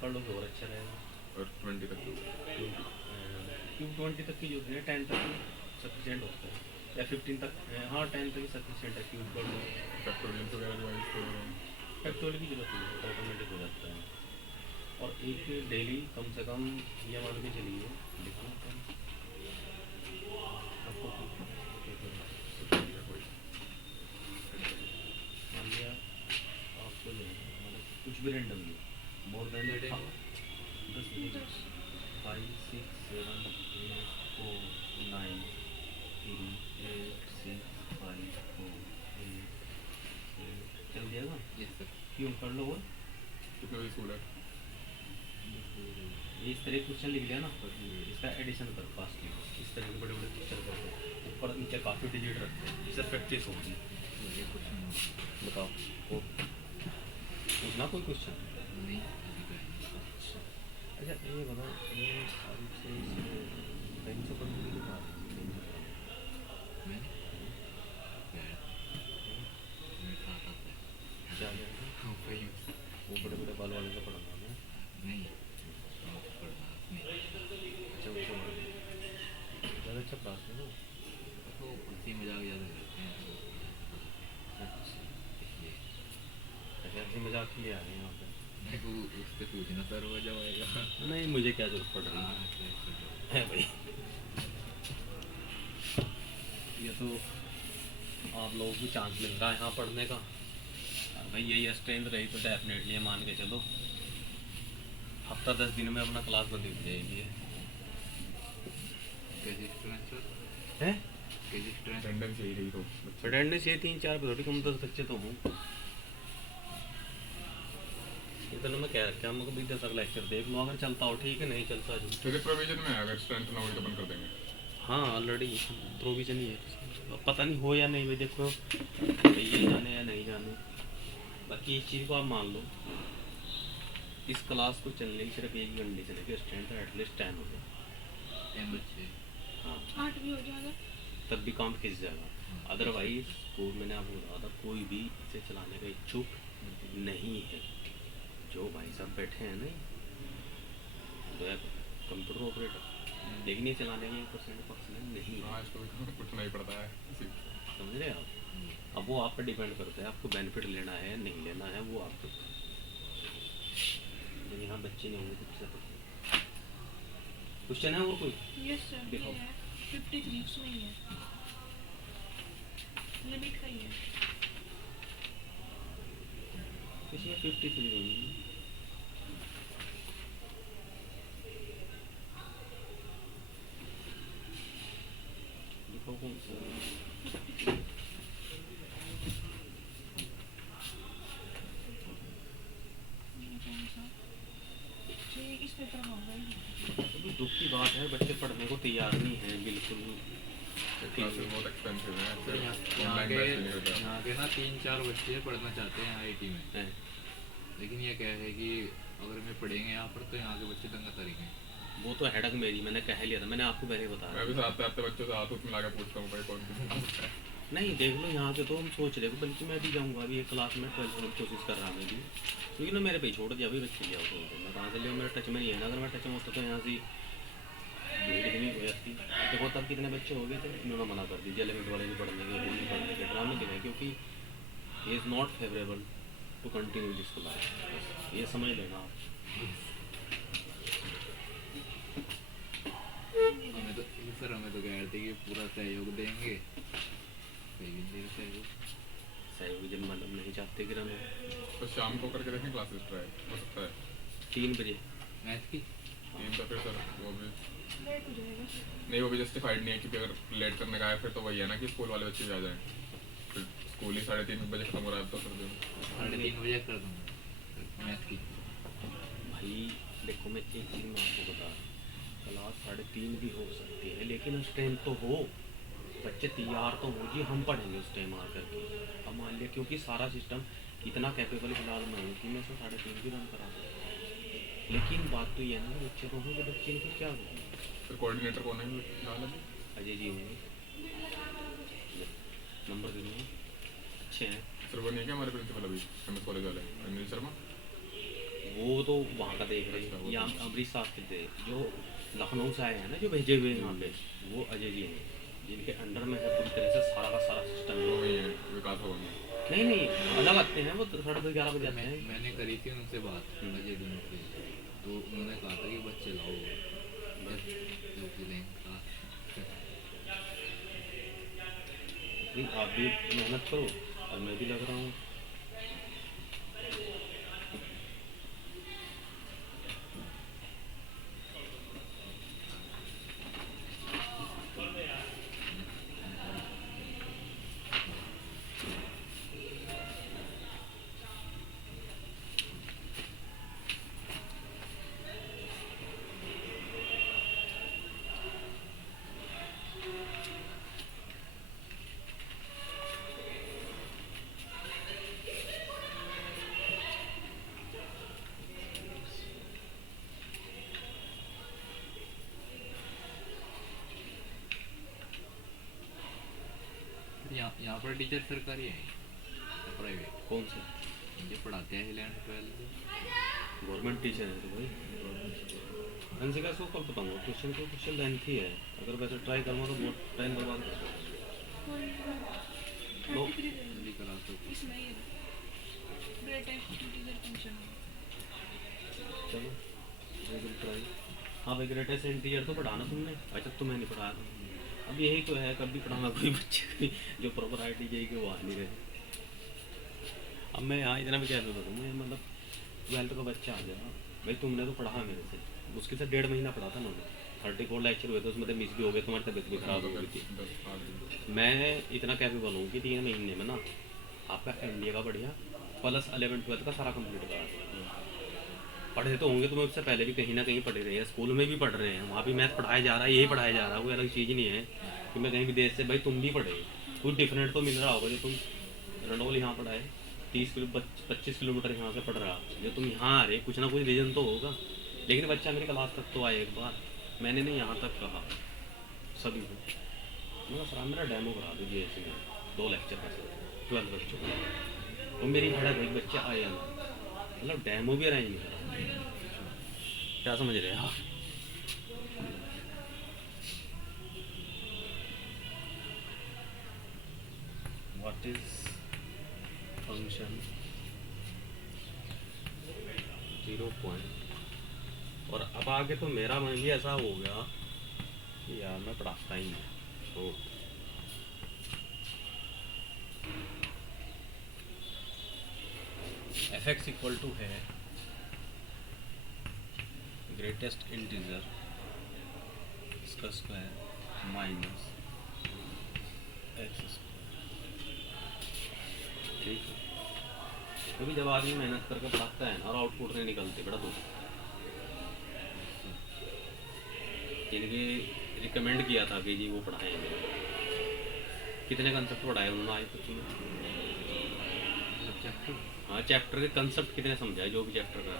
पढ़ लोगे और अच्छा रहेगा। और 20 तक तो क्योंकि 20 तक की जो है 10 तक सफिशिएंट होता है, या 15 तक हाँ 10 तक ही सफिशिएंट है। क्यूब पढ़ लो, फैक्टोरियल्स वगैरह रिवाइज करो। फैक्टोरियल की जरूरत नहीं है, ऑटोमेटिक हो जाता है। और एक डेली कम से कम ये मान के चलिए, देखो आपको मान लिया आपको जो है मतलब कुछ भी रेंडमली मोर देन 10 दस 5 6 7 8 4 9 3 8 6 5 4 8 चल जाएगा। Yes sir. क्यों कर लो। और कितने बजे स्कूल है? ये इस तरह क्वेश्चन लिख लिया ना, इसका एडिशन कर फास्ट इस तरह के बड़े बड़े क्वेश्चन करते हैं, ऊपर नीचे काफ़ी डिजिट रखते हैं, इससे प्रैक्टिस होगी। बताओ वो पूछना कोई क्वेश्चन। नहीं अच्छा ये बताओ, ये सारी से टाइम से पढ़ने की बात है। मैं यार मेरे साथ आता है। क्या जाएगा हाँ भाई वो बड़े बड़े बाल वाले का पढ़ाना है। नहीं पढ़ना नहीं। अच्छा उनको ज़्यादा अच्छा क्लास है ना। तो हंसी मजाक ज़्यादा करते हैं तो इसलिए अच्छा हंसी मजाक के लिए आ गए यहाँ पे। मेरे को उससे पूछना सर हो जाएगा। नहीं मुझे क्या जरूरत पड़ रही है भाई। ये तो आप लोगों को चांस मिल रहा है यहाँ पढ़ने का। भाई यही स्ट्रेंथ रही तो डेफिनेटली मान के चलो हफ्ता 10 दिन में अपना क्लास बंद हो जाएगी। कैसे स्टूडेंट सर? है कैसे स्टूडेंट? अटेंडेंस यही रही तो अटेंडेंस ये 3-4 थोड़ी कम 10 बच्चे तो हूँ। ये तो मैं कह रखा हमको भी 10 लेक्चर देख लो, अगर चलता हो ठीक है, नहीं चलता जो फिजिक्स प्रोविजन में है, अगर स्ट्रेंथ ना हुई तो बंद कर देंगे। हाँ ऑलरेडी प्रोविजन ही है। अब पता नहीं हो या नहीं भाई, देखो ये जाने या नहीं जाने। बाकी इस चीज़ को आप मान लो, इस क्लास को चलने की सिर्फ एक कंडीशन है कि स्ट्रेंथ एटलीस्ट 10 हो जाए। 10 बच्चे। हाँ 8 भी हो जाएगा। तब भी काम खिंच जाएगा। अदरवाइज कोई मैंने आपको बताया था कोई भी इसे चलाने का इच्छुक नहीं है। जो भाई साहब बैठे हैं ना तो कंप्यूटर ऑपरेटर, लेकिन ये चलाने में 1% पक्ष नहीं है। हाँ इसको उठना ही पड़ता है। समझ रहे हैं आप? अब वो आप पे डिपेंड करता है, आपको बेनिफिट लेना है नहीं लेना है वो आपके ऊपर। यहाँ बच्चे नहीं होंगे तो किससे पढ़ेंगे। क्वेश्चन है और कोई? यस सर ये दिखाओ। है 53 उसमें ही है, लिमिट का ही है। इसमें 53 होंगी। दिखाओ कौन सा है? ये कौन सा? ये इस पेपर में होगा ही। अभी दुख की बात है, बच्चे पढ़ने को तैयार नहीं है बिल्कुल। क्लासेस बहुत एक्सपेंसिव है, सर फिर यहाँ ऑनलाइन बैच भी नहीं होता। यहाँ के ना 3-4 बच्चे पढ़ना चाहते हैं आईआईटी में, है। लेकिन ये क्या है कि अगर मैं पढ़ेंगे यहाँ पर तो यहाँ के बच्चे दंगा करेंगे। वो तो हेडक मेरी, मैंने कह लिया था, मैंने आपको पहले मैं बताया। भी साथ आते बच्चों से हाथ उठ मिला के पूछता हूँ भाई कौन सी क्लास है। नहीं देख लो यहाँ के तो हम सोच रहे थे, बल्कि मैं भी जाऊँगा अभी एक क्लास में 12th में कोशिश कर रहा मैं भी, क्योंकि ना मेरे पे छोड़ दिया अभी बच्चे लिया तो मैं कहाँ से लिया, मेरे टच में नहीं है ना। अगर मैं टच में होता तो यहाँ से भीड़ भी नहीं हो जाती। देखो तब कितने बच्चे हो गए थे, उन्होंने मना कर दिया 11th वाले भी पढ़ने के, वो नहीं पढ़ने के, ड्रामे के हैं, क्योंकि he is not favourable to continue this class. ये समझ लेना आप। हमें तो सर हमें तो कह रहे थे कि पूरा सहयोग देंगे, सही भी नहीं सहयोग। सहयोग जब मतलब नहीं चाहते कि रन तो शाम को करके देखें क्लासेस ट्राई हो सकता है। 3 बजे। मैथ की 3 तो फिर सर वो भी लेट हो जाएगा। नहीं, वो भी जस्टिफाइड नहीं है, क्योंकि अगर लेट करने का है फिर तो वही है ना कि स्कूल वाले बच्चे भी आ जाएं। फिर स्कूल ही 3:30 बजे खत्म हो रहा है तो कर दो। 3:30 बजे कर दूँगा मैथ की। भाई देखो मैं एक चीज़ मैं आपको बता रहा हूँ, क्लास 3:30 भी हो सकती है, लेकिन उस टाइम तो हो, बच्चे तैयार तो हो जी, हम पढ़ेंगे उस टाइम आकर के। अब मान लिया क्योंकि सारा सिस्टम इतना कैपेबल फिलहाल मैं हूँ कि मैं इसमें 3:30 भी रन करा सकता हूँ, लेकिन बात तो ये है ना बच्चे तो होंगे, बच्चे को क्या होगा। फिर कोऑर्डिनेटर कौन है फिलहाल अभी? अजय जी होंगे, नंबर दे दूँगा, अच्छे हैं। सर वो नहीं है क्या हमारे प्रिंसिपल अभी MS कॉलेज वाले अनिल शर्मा? वो तो वहाँ का देख रहे हैं, या अमरीश साहब के थे जो लखनऊ से आए हैं ना, जो भेजे हुए हैं यहाँ पे, वो अजय जी हैं जिनके अंडर में है पूरी तरह से सारा का सारा सिस्टम। जो वही है विकास भवन में। नहीं अलग आते हैं वो, 11:30 बजे आते हैं। मैंने करी थी उनसे बात अजय दिन से, तो उन्होंने कहा था कि बच्चे लाओ बस जो चीज़ें नहीं, आप भी मेहनत करो और मैं भी लग रहा हूँ। यहाँ पर टीचर सरकारी है प्राइवेट? कौन से? ये पढ़ाते हैं 11th 12th। गवर्नमेंट टीचर है तो भाई इनसे कैसे कल बताऊँगा, क्वेश्चन लेंथी है, अगर वैसे ट्राई करूँगा तो बहुत टाइम बर्बाद कर लो। 33 दे दो। जल्दी करा तो इसमें ये ग्रेटेस्ट इंटीजर फंक्शन है। चलो ट्राई। हाँ भाई, ग्रेटेस्ट इंटीजर तो पढ़ाना तुमने, अच्छा तुम्हें नहीं पढ़ाया था। अब यही तो है, कभी पढ़ाना कोई बच्चे जो प्रॉपर आई टी जे के वो आ नहीं रहे। अब मैं यहाँ इतना भी कैसे बता दूँ, मतलब 12th का बच्चा आ गया भाई, तुमने तो पढ़ा मेरे से, मुश्किल से 1.5 महीना पढ़ा था मैंने, 34 लेक्चर हुए थे, उसमें तो मिस भी हो गए, तुम्हारी तबीयत भी खराब हो गई थी। मैं इतना कैपेबल हूँ कि 3 महीने में ना आपका इंडिया का बढ़िया प्लस 11th 12th का सारा कंप्लीट करा। पढ़े तो होंगे तुम्हें उससे पहले भी, कहीं ना कहीं पढ़े रहे हैं, स्कूल में भी पढ़ रहे हैं, वहाँ भी मैथ पढ़ाया जा रहा है, यही पढ़ाया जा रहा है, कोई अलग चीज़ नहीं है कि मैं कहीं विदेश से, भाई तुम भी पढ़े, कुछ डिफरेंट तो मिल रहा होगा। जो तुम रनौल यहाँ पढ़ाए 25 किलोमीटर यहाँ से पढ़ रहा, जो तुम यहाँ आ रहे, कुछ ना कुछ रीज़न तो होगा। लेकिन बच्चा मेरी क्लास तक तो आए एक बार, मैंने नहीं यहाँ तक कहा सभी को, मैं सर मेरा डेमो करा दीजिए ऐसे में 2 लेक्चर का 12 बच्चों को, और मेरी हड़ा एक बच्चे आए ना, मतलब डेमो भी अरेंज नहीं करा। क्या समझ रहे हैं आप? What is function 0 point. और अब आगे तो मेरा मन भी ऐसा हो गया कि यार मैं पढ़ाता ही नहीं, तो fx इक्वल टू है ग्रेटेस्ट इंटीजर इसका स्क्वायर माइनस एक्स स्क्वायर। ठीक है, क्योंकि जब आदमी मेहनत करके पढ़ाता है ना और आउटपुट नहीं निकलते, बड़ा दुख। इनके रिकमेंड किया था कि जी वो पढ़ाएंगे, कितने कंसेप्ट पढ़ाए उन्होंने आज तक तुम्हें? चैप्टर? हाँ, चैप्टर के कंसेप्ट कितने समझाए, जो भी चैप्टर का?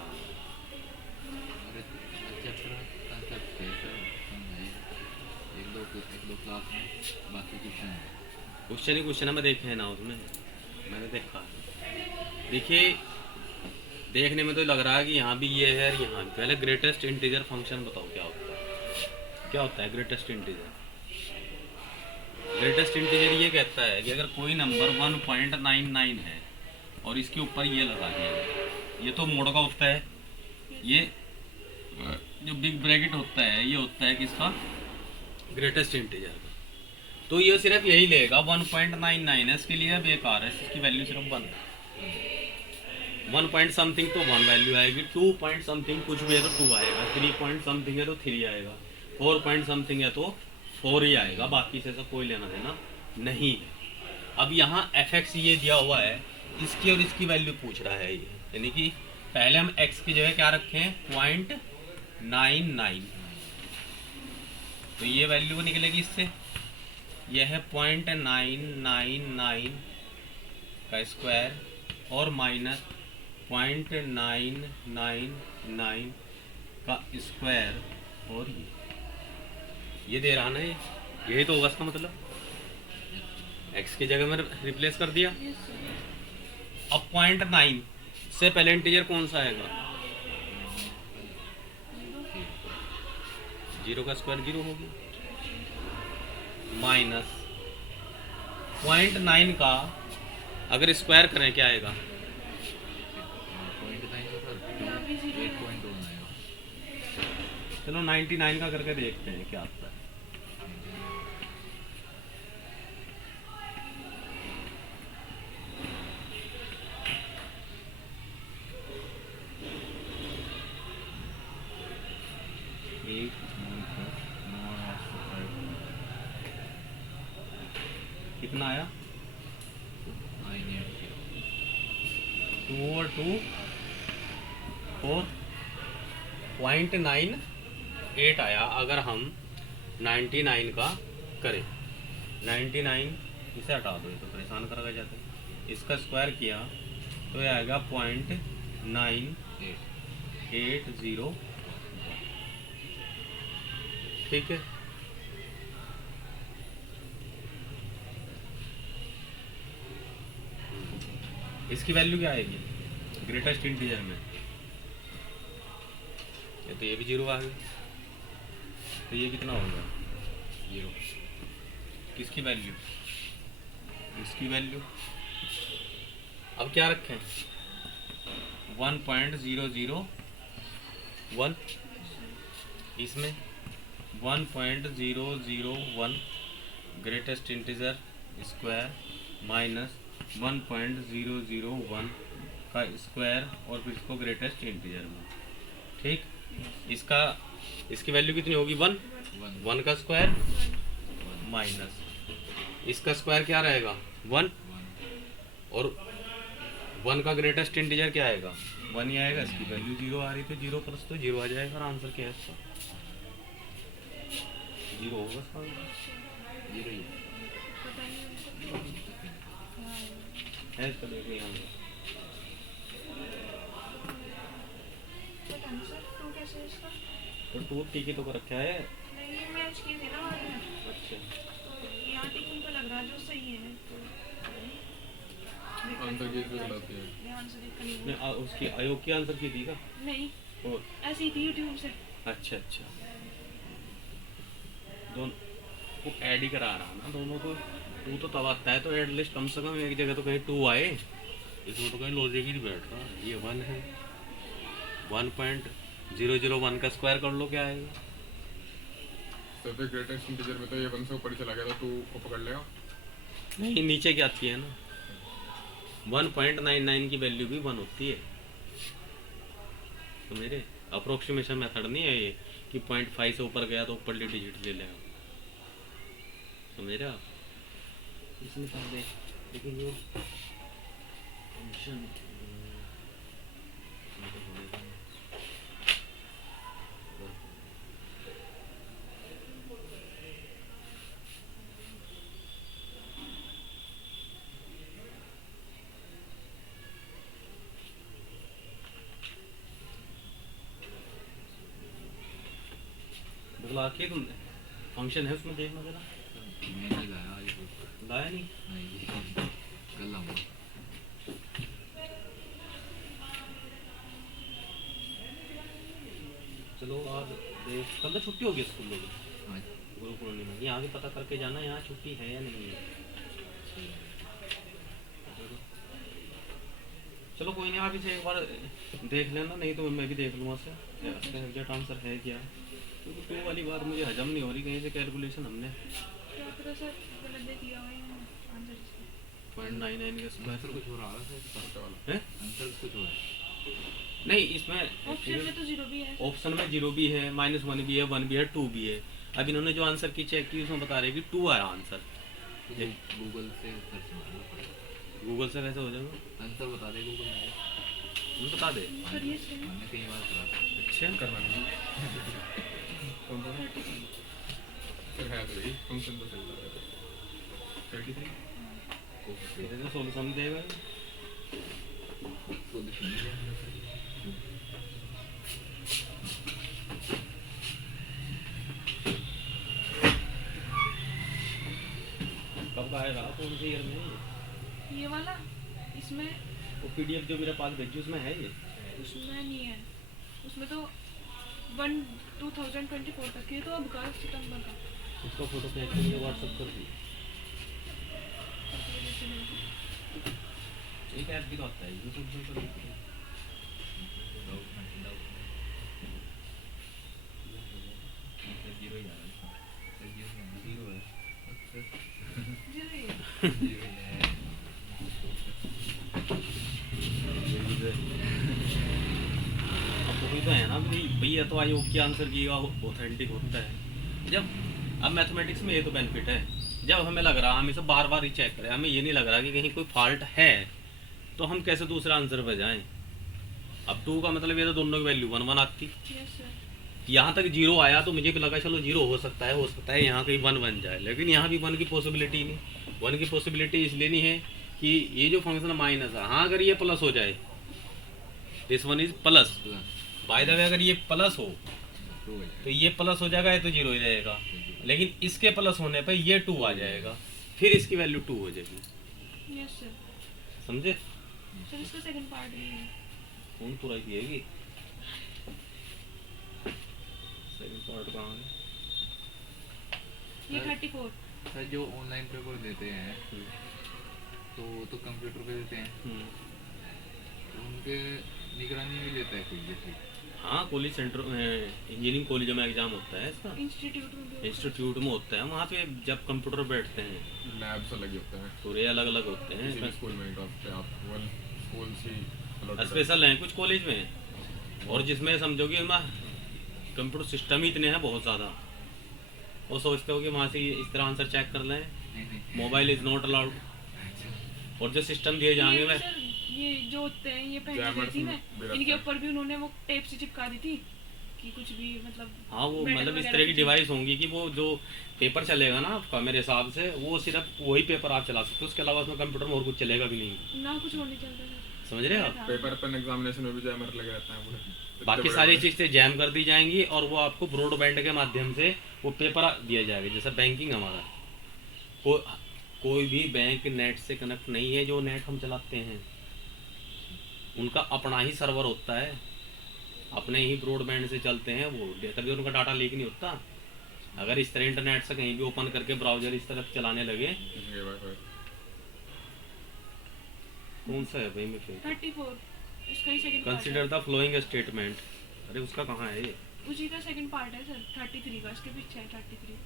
अरे चैप्टर कंसेप्ट थे सर, समझाए एक दो क्लास में, बाकी क्वेश्चन ही क्वेश्चन है, मैं देखे है ना उसमें, मैंने देखा। देखिए देखने में तो लग रहा है कि यहाँ भी ये है, यहाँ भी। पहले ग्रेटेस्ट इंटीजर फंक्शन बताओ क्या होता है, क्या होता है ग्रेटेस्ट इंटीजर? ग्रेटेस्ट इंटीजर ये कहता है कि अगर कोई नंबर 1.99 है और इसके ऊपर ये लगा दिया, ये तो मोड का होता है, ये जो बिग ब्रैकेट होता है ये होता है किसका? ग्रेटेस्ट इंटीजर का। तो ये सिर्फ यही लेगा 1.99 है, इसके लिए बेकार है, इसकी वैल्यू सिर्फ 1 है। 1 पॉइंट समथिंग तो 1 वैल्यू आएगी, 2 पॉइंट समथिंग कुछ भी है तो 2 आएगा, 3 पॉइंट समथिंग है तो 3 आएगा, 4 पॉइंट समथिंग है तो 4 ही आएगा, बाकी से कोई लेना देना नहीं है। अब यहाँ fx ये दिया हुआ है, इसकी और इसकी वैल्यू पूछ रहा है ये, यानी कि पहले हम x की जगह क्या रखें? 0.99, तो ये वैल्यू निकलेगी इससे, यह है 0.999 का स्क्वायर और माइनस 0.999 का स्क्वायर, और ये दे रहा ना, यही तो होगा इसका मतलब। x की जगह में रिप्लेस कर दिया। अब 0.9 से पहले इंटीजर कौन सा आएगा? जीरो का स्क्वायर जीरो हो गया, माइनस 0.9 का अगर स्क्वायर करें क्या आएगा? 0.9 का सर यहाँ भी 0 है। 8.1 आएगा। चलो 99 का करके देखते हैं क्या आता है। एक कितना आया? 980। 2 और 2 4 0.98 आया अगर हम 99 का करें। 99 इसे हटा दो, ये तो परेशान करेगा जाते हैं। इसका स्क्वायर किया तो ये आएगा 0.9801। ठीक है, इसकी वैल्यू क्या आएगी ग्रेटेस्ट इंटीजर में? ये भी जीरो आ गया, तो ये कितना होगा? 0। किसकी वैल्यू? इसकी वैल्यू। अब क्या रखें? 1.001, इसमें 1.001 ग्रेटेस्ट इंटीजर स्क्वायर माइनस 1.001 का स्क्वायर और फिर इसको ग्रेटेस्ट इंटीजर में। ठीक, इसकी वैल्यू कितनी होगी? 1 1 का स्क्वायर माइनस इसका स्क्वायर क्या रहेगा? 1 और 1 का ग्रेटेस्ट इंटीजर क्या आएगा? 1 ही आएगा। इसकी वैल्यू 0 आ रही तो 0 प्लस तो 0 आ जाएगा। और आंसर क्या है इसका? 0 होगा इसका आंसर। 0 ही पता नहीं है इसका, देखो यहाँ पे। पता नहीं सर टू कैसे है इसका। तो 2 टिकी तो कर रखा है। नहीं ये मैच किए थे ना बाद में, अच्छा, तो यहाँ टिकिंग तो लग रहा है जो सही है, तो आंसर की इसमें गलती है। ध्यान से देखा नहीं मैं हुआ। उसकी आयोग की आंसर की थी का? नहीं और ऐसी ही थी यूट्यूब से। अच्छा अच्छा, दोनों को ऐड ही करा रहा ना दोनों को। 2 तो तब आता है तो एटलीस्ट कम से कम एक जगह तो कहीं 2 आए। इसमें तो कहीं लॉजिक ही नहीं बैठ रहा। ये 1 है, 1.001 का स्क्वायर कर लो क्या आएगा? तो फिर ग्रेटेस्ट इंटीजर में तो ये 1 से ऊपर ही चला गया, तो 2 को पकड़ लेगा। नहीं, नीचे क्या आती है ना, 1.99 की वैल्यू भी 1 होती है। तो मेरे अप्रोक्सीमेशन मेथड नहीं है ये कि 0.5 से ऊपर गया तो ऊपरली डिजिट ले लेगा। तो मेरा इसमें कर दे, लेकिन जो फंक्शन बदला के तुमने फंक्शन है उसमें देखना जरा। मैंने लाया आज कुछ लाया नहीं? नहीं, कल लाऊंगा। चलो आज देख, कल तो छुट्टी होगी स्कूल में, आज गुरु पूर्णिमा। यहाँ आगे पता करके जाना यहाँ छुट्टी है या नहीं है। चलो कोई नहीं, आप इसे एक बार देख लेना, नहीं तो मैं भी देख लूँगा से इसका एग्जैक्ट आंसर है क्या। क्योंकि 2 वाली बात मुझे हजम नहीं हो रही, कहीं से कैलकुलेशन हमने क्या पता सर गलत दे दिया हुआ है आंसर इसका। 0.99 का आंसर स्क्वायर कुछ हो रहा है सर। छोटा वाला। है। आंसर कुछ हो रहा है। नहीं, इसमें ऑप्शन में तो 0 भी है। ऑप्शन में 0 भी है, -1 भी है, 1 भी है, 2 भी है। अब इन्होंने जो आंसर की चेक की उसमें बता रहे कि 2 आया आंसर। गूगल से सर्च मारना पड़ेगा। गूगल से वैसे हो जाएगा, आंसर बता दे गूगल में। तुम्हें बता दे। सर ये सही मैंने कई बार करा। अच्छा, करना नहीं। कौन सा? फिर है तो यही फंक्शन तो चलता है। 33 तो सोल्यूशन देगा। सॉल्यूशन कब का आएगा कौन से ईयर में? ये वाला इसमें वो PDF जो मेरे पास भेजी उसमें है ये। उसमें नहीं है, उसमें तो 2024 तक ये तो अब का सितंबर का उसका फोटो खींच के मुझे व्हाट्सएप कर दी। एक ऐप भी तो आता है यूट्यूब पे कर देते हैं। जीरो ही आ रहा है, जीरो है। जी जीरो ही है। अब वही तो है ना भाई, भैया तो आयोग के आंसर की ऑथेंटिक होता है। जब अब मैथमेटिक्स में ये तो बेनिफिट है, जब हमें लग रहा हम इसे बार बार ही चेक करें, हमें ये नहीं लग रहा कि कहीं कोई फॉल्ट है, तो हम कैसे दूसरा आंसर पे जाएं। अब 2 का मतलब ये तो दोनों की वैल्यू 1 1 आती। Yes sir. यहाँ तक 0 आया तो मुझे भी लगा चलो 0 हो सकता है यहाँ कहीं 1 बन जाए, लेकिन यहाँ भी 1 की पॉसिबिलिटी नहीं। 1 की पॉसिबिलिटी इसलिए नहीं है कि ये जो फंक्शन माइनस है, हाँ अगर ये प्लस हो जाए, this one is plus, by the way अगर ये प्लस हो तो ये प्लस हो जाएगा, ये तो 0 हो जाएगा, लेकिन इसके प्लस होने पर ये 2 आ जाएगा, फिर इसकी वैल्यू 2 हो जाएगी। Yes sir. समझे? सर इसका सेकंड पार्ट भी है। कौन तो राइट है सेकंड पार्ट कहाँ है? ये 34। सर जो ऑनलाइन पेपर देते हैं तो कंप्यूटर पे देते हैं, तो उनके निगरानी में लेता है कोई जैसे? हाँ, कॉलेज सेंटर इंजीनियरिंग कॉलेज में एग्जाम होता है इसका, इंस्टीट्यूट में भी होता है। इंस्टीट्यूट में होता है, वहाँ पे जब कंप्यूटर बैठते हैं लैब्स अलग ही होते हैं, पूरे अलग अलग होते किसी भी हैं, स्कूल में नहीं करते आप, वन स्कूल से allotted है। स्पेशल हैं कुछ कॉलेज में, और जिसमें समझोगे कंप्यूटर सिस्टम ही इतने हैं बहुत ज़्यादा, वो सोचते हो कि वहाँ से इस तरह आंसर चेक कर लें, नहीं मोबाइल इज़ नॉट अलाउड, और जो सिस्टम दिए जाएंगे ये मैं सर ये जो होते हैं ये पहले जैमर देखी मैं, भी रखते इनके हैं। ऊपर भी उन्होंने वो टेप से चिपका दी थी कि कुछ भी मतलब हाँ वो बैनर मतलब इस वगैरह तरह की कुछ- डिवाइस होंगी कि वो जो पेपर चलेगा ना आपका, मेरे हिसाब से वो सिर्फ वही पेपर आप चला सकते हो, उसके अलावा उसमें कंप्यूटर में और कुछ चलेगा भी नहीं। ना कुछ और नहीं चलता सर। समझ रहे हो आप? पेपर पेन एग्जामिनेशन में भी जैमर लगे रहते हैं पूरे। बाकी इतने सारी बड़े-बड़े। चीज़ें जैम कर दी जाएंगी और वो आपको ब्रॉडबैंड के माध्यम से वो पेपर दिया जाएगा। जैसे बैंकिंग हमारा कोई भी बैंक नेट से कनेक्ट नहीं है, जो नेट हम चलाते हैं उनका अपना ही सर्वर होता है, अपने ही ब्रॉडबैंड से चलते हैं वो, कभी उनका डाटा लीक नहीं होता। अगर इस तरह इंटरनेट से कहीं भी ओपन करके ब्राउजर इस तरफ चलाने लगे, ये वाईफाई। कौन सा है भाई मैं फिर 34 उसका ही second part consider the following statement, अरे उसका कहाँ है ये? उसी का सेकंड पार्ट है सर 33 का, इसके पीछे है 33।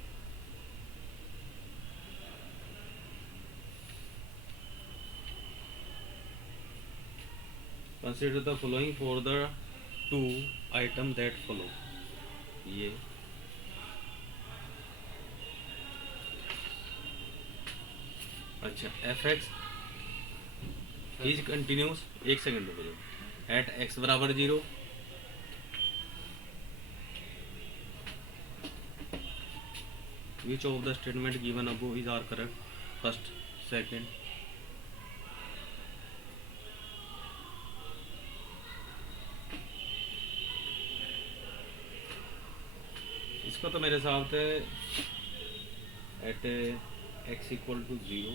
Consider the following for the 2 item that follow, ये अच्छा एफ एक्स इज कंटिन्यूस, एक सेकंड रुको जाओ, एट एक्स बराबर 0 which of the statement given above is are correct, first second. इसका तो मेरे हिसाब से एट एक्स इक्वल टू 0,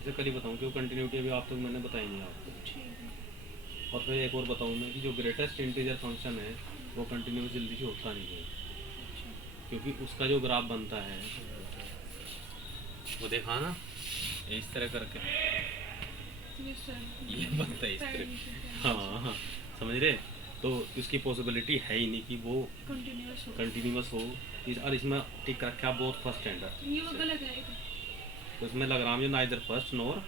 इसे कल ही बताऊँ क्यों, कंटिन्यूटी अभी आप तो मैंने बताई नहीं आपको। ठीक है। और फिर एक और बताऊँ मैं कि जो ग्रेटेस्ट इंटीजर फंक्शन है वो कंटिन्यूस जल्दी से होता नहीं है, क्योंकि उसका जो ग्राफ बनता है वो देखा ना इस तरह करके, यस सर। ये बनता है इस तरह। हाँ हाँ समझ रहे, तो उसकी पॉसिबिलिटी है ही नहीं कि वो कंटीन्यूअस हो। कंटिन्यूस हो। और इसमें टिक रखा बहुत फर्स्ट स्टैंडर्ड, ये वो गलत है ये तो इसमें लग रहा है नाइदर फर्स्ट नॉर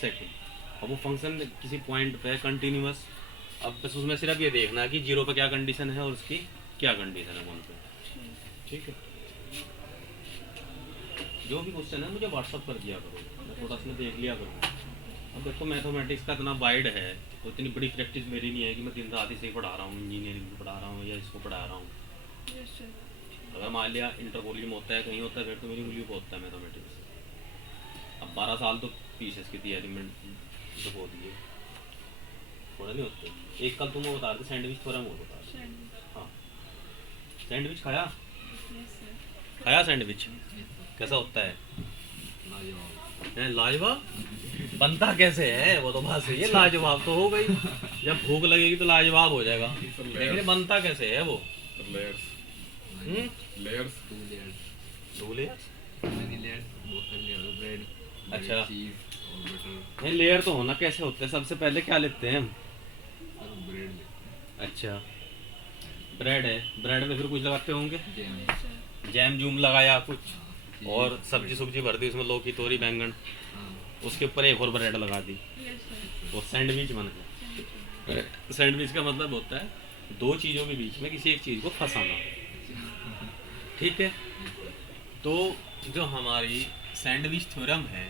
सेकंड। अब वो फंक्शन किसी पॉइंट पे कंटिन्यूस, अब बस उसमें सिर्फ ये देखना है कि 0 पे क्या कंडीशन है और उसकी क्या कंडीशन है 1 पे। ठीक है, जो भी क्वेश्चन है मुझे व्हाट्सअप कर दिया करो, मैं थोड़ा सा देख लिया करूँ। अब देखो मैथमेटिक्स का इतना वाइड है, तो इतनी बड़ी प्रैक्टिस मेरी नहीं है कि मैं दिन रात इसे ही पढ़ा रहा हूँ, इंजीनियरिंग भी पढ़ा रहा हूँ या इसको पढ़ा रहा हूँ। Yes sir. अगर मान लिया इंटर कॉलेज में होता है कहीं होता है, फिर तो मेरी उंगली पे होता है मैथमेटिक्स। अब 12 साल तो पीसेस की तैयारी में हो दिए, थोड़ा नहीं होते। एक कल तुम्हें बता रहे थे सैंडविच थ्योरम वो बता रहे थे। हाँ सैंडविच खाया, यस सर। खाया सैंडविच कैसा होता है? लाजवाब। लाजवाब बनता कैसे है वो तो बात सही है, लाजवाब तो हो गई। जब भूख लगेगी तो लाजवाब हो जाएगा। सर, लेकिन layers। बनता कैसे है वो? लेयर्स हम्म? लेयर्स 2 लेयर्स, दो लेयर्स? मैनी लेयर्स, बहुत सारे लेयर, ब्रेड, अच्छा। चीज और बटर। नहीं, लेयर तो होना कैसे होते हैं? सबसे पहले क्या लेते हैं हम? सर ब्रेड लेते अच्छा, ब्रेड है, ब्रेड में फिर कुछ लगाते होंगे, हैं, jam, yes sir. Jam zoom लगाया कुछ, चीज, और सब्जी सुब्जी भर दी उसमें, लौकी तोरी बैंगन, हाँ, उसके ऊपर एक और ब्रेड लगा दी, यस सर। वो सैंडविच बन गया। सैंडविच का मतलब होता है दो चीज़ों के बीच में किसी एक चीज़ को फंसाना। ठीक है, तो जो हमारी सैंडविच थ्योरम है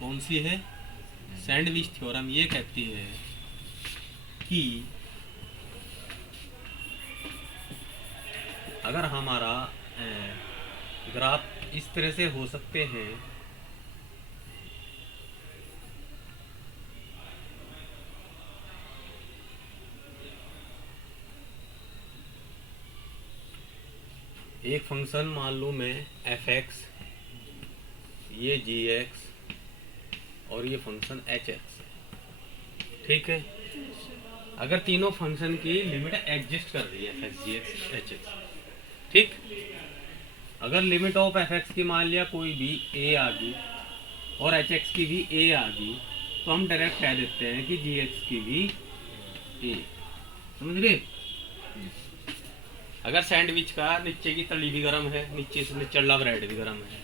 कौन सी है? सैंडविच थ्योरम ये कहती है कि अगर हमारा ग्राफ इस तरह से हो सकते हैं एक फंक्शन मान लूँ मैं f(x), ये g(x) और ये फंक्शन h(x) है। ठीक है, अगर तीनों फंक्शन की लिमिट एग्जिस्ट कर रही है f(x), g(x), h(x), ठीक, अगर लिमिट ऑफ f(x) की मान लिया कोई भी a आ गई और h(x) की भी a आ गई, तो हम डायरेक्ट कह देते हैं कि g(x) की भी a। समझ रहे? अगर सैंडविच का नीचे की तली भी गर्म है, नीचे से निचला ब्रेड भी गर्म है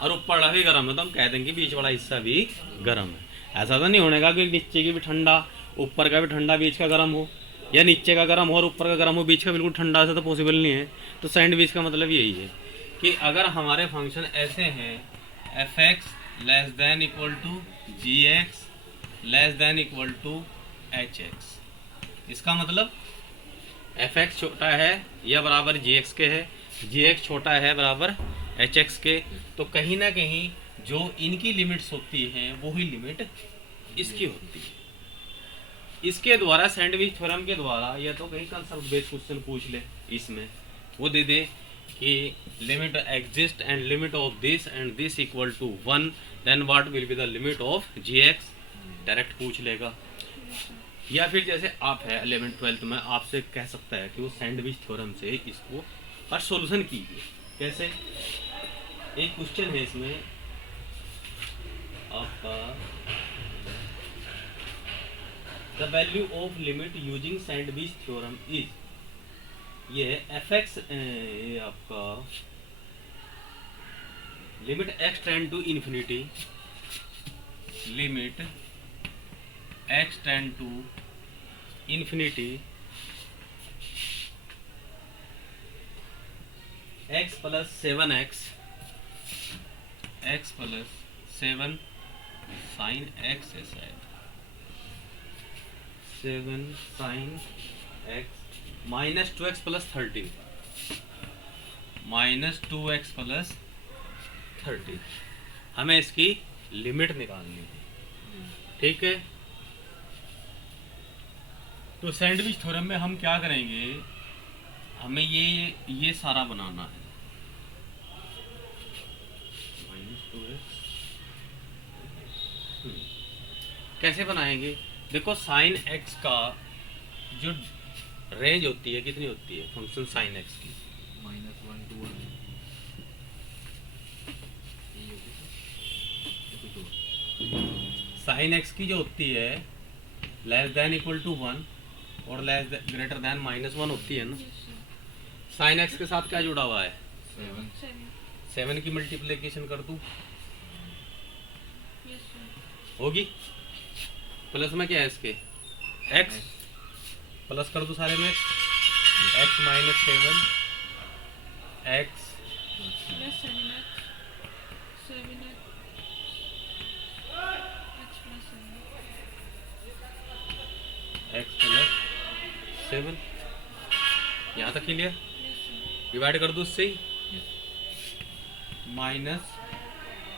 और ऊपर वाला भी गर्म है, तो हम कह देंगे बीच वाला हिस्सा भी गर्म है। ऐसा तो नहीं होने का कि नीचे की भी ठंडा ऊपर का भी ठंडा बीच का गर्म हो, या नीचे का गर्म हो और ऊपर का गर्म हो बीच का बिल्कुल ठंडा, ऐसा तो पॉसिबल नहीं है। तो सैंडविच का मतलब यही है कि अगर हमारे फंक्शन ऐसे हैं f(x) less than equal to g(x) less than equal to h(x), इसका मतलब f(x) छोटा है या बराबर g(x) के है, g(x) छोटा है बराबर h(x) के, तो कहीं ना कहीं जो इनकी लिमिट्स होती हैं वही लिमिट इसकी होती है। इसके द्वारा सैंडविच थ्योरम के द्वारा या तो कहीं कंसेप्ट बेस्ड क्वेश्चन पूछ ले, इसमें वो दे दे कि limit exist and limit of this and this equal to 1, then what will be the limit of g(x), direct पूछ लेगा। या फिर जैसे आप है 11th 12th में आपसे कह सकता है कि वो सैंडविच थ्योरम से इसको और सॉल्यूशन कीजिए। कैसे? एक क्वेश्चन है इसमें आपका, the value of limit using sandwich theorem is, ये है f(x), ये आपका limit x tend to infinity, limit x tend to infinity x plus 7x, x plus 7 sine x है शायद, 7 sine x minus 2x plus 13, minus 2x plus 13, हमें इसकी लिमिट निकालनी है। ठीक है, तो सैंडविच थ्योरम में हम क्या करेंगे, हमें ये सारा बनाना है, कैसे बनाएंगे? देखो साइन x का जो रेंज होती है कितनी होती है फंक्शन साइन x की, -1 to 1, साइन x की जो होती है लेस देन इक्वल टू 1 और लेस ग्रेटर देन -1 होती है ना। साइन x के साथ क्या जुड़ा हुआ है? 7 की मल्टीप्लिकेशन कर दूं, होगी, प्लस में क्या है इसके x, प्लस कर दो सारे में x minus 7 x x plus 7, यहाँ तक क्लियर? डिवाइड कर दो उससे ही, माइनस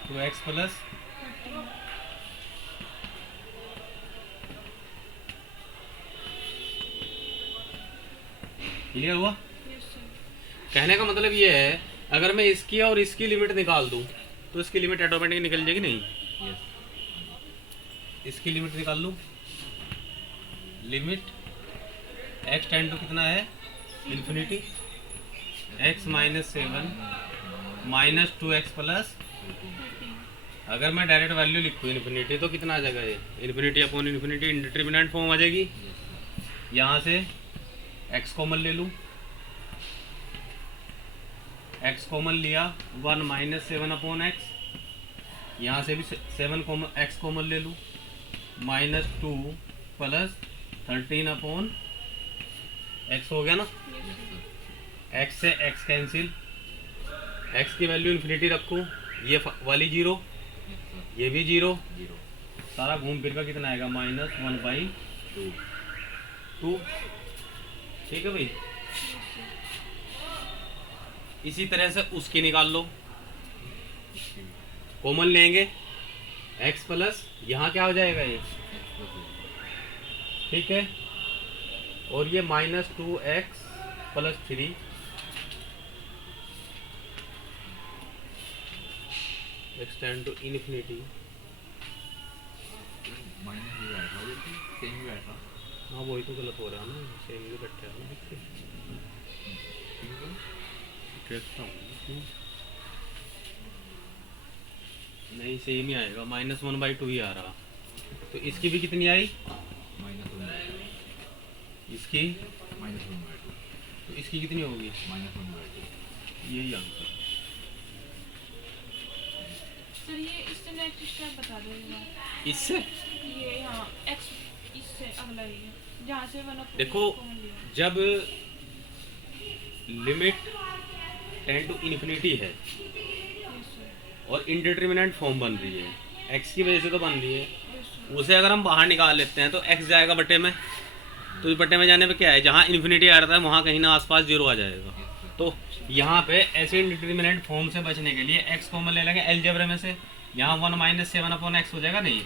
2x प्लस क्लियर हुआ? कहने का मतलब ये है अगर मैं इसकी और इसकी लिमिट निकाल दूं तो इसकी लिमिट ऑटोमेटिक निकल जाएगी नहीं? इसकी लिमिट निकाल लूँ, लिमिट x टेंड टू कितना है infinity, x minus 7 minus 2x plus, अगर मैं डायरेक्ट वैल्यू लिखूँ इन्फिनिटी तो कितना आ जाएगा ये, इन्फिनिटी अपॉन इन्फिनिटी इंडिटरमिनेंट फॉर्म आ जाएगी। यहाँ से x कॉमन ले लूँ, x कॉमन लिया 1 माइनस 7 अपॉन एक्स, यहाँ से भी 7 कॉमन x कॉमन ले लूँ माइनस 2 प्लस 13 अपॉन x हो गया ना, x से x कैंसिल, x की वैल्यू इन्फिनिटी रखूँ, ये वाली 0, ये भी 0, सारा घूम फिर का कितना आएगा -1/2। ठीक है भाई, इसी तरह से उसकी निकाल लो, कॉमन लेंगे x प्लस यहाँ क्या हो जाएगा ये, ठीक है, और ये -2x plus 3 extend to infinity. Minus भी बैठ रहा है, सेम भी बैठ रहा। हाँ वही तो गलत हो रहा है ना, सेम भी बैठा है ना, देखता हूँ नहीं सेम ही आएगा, -1/2 ही आ रहा। तो इसकी भी कितनी आई, -1/2, इसकी -1/2, तो इसकी कितनी होगी, -1/2। यही आंसर। सर ये इससे नेक्स्ट स्टेप बता दो एक बार। इससे ये हाँ x इससे अगला ही है जहाँ से वन देखो, जब लिमिट टेंड टू इन्फिनिटी है और इंडिटरमिनेंट फॉर्म बन रही है, x की वजह से तो बन रही है, उसे अगर हम बाहर निकाल लेते हैं तो x जाएगा बटे में, तो इस बटे में जाने पे क्या है, जहाँ इन्फिनिटी आ रहा है वहाँ कहीं ना आसपास 0 आ जाएगा। तो यहाँ पे ऐसे इंडिटरमिनेंट फॉर्म से बचने के लिए x कॉमन ले लेंगे अलजेब्रा में से, यहाँ 1 माइनस 7 अपॉन एक्स हो जाएगा नहीं,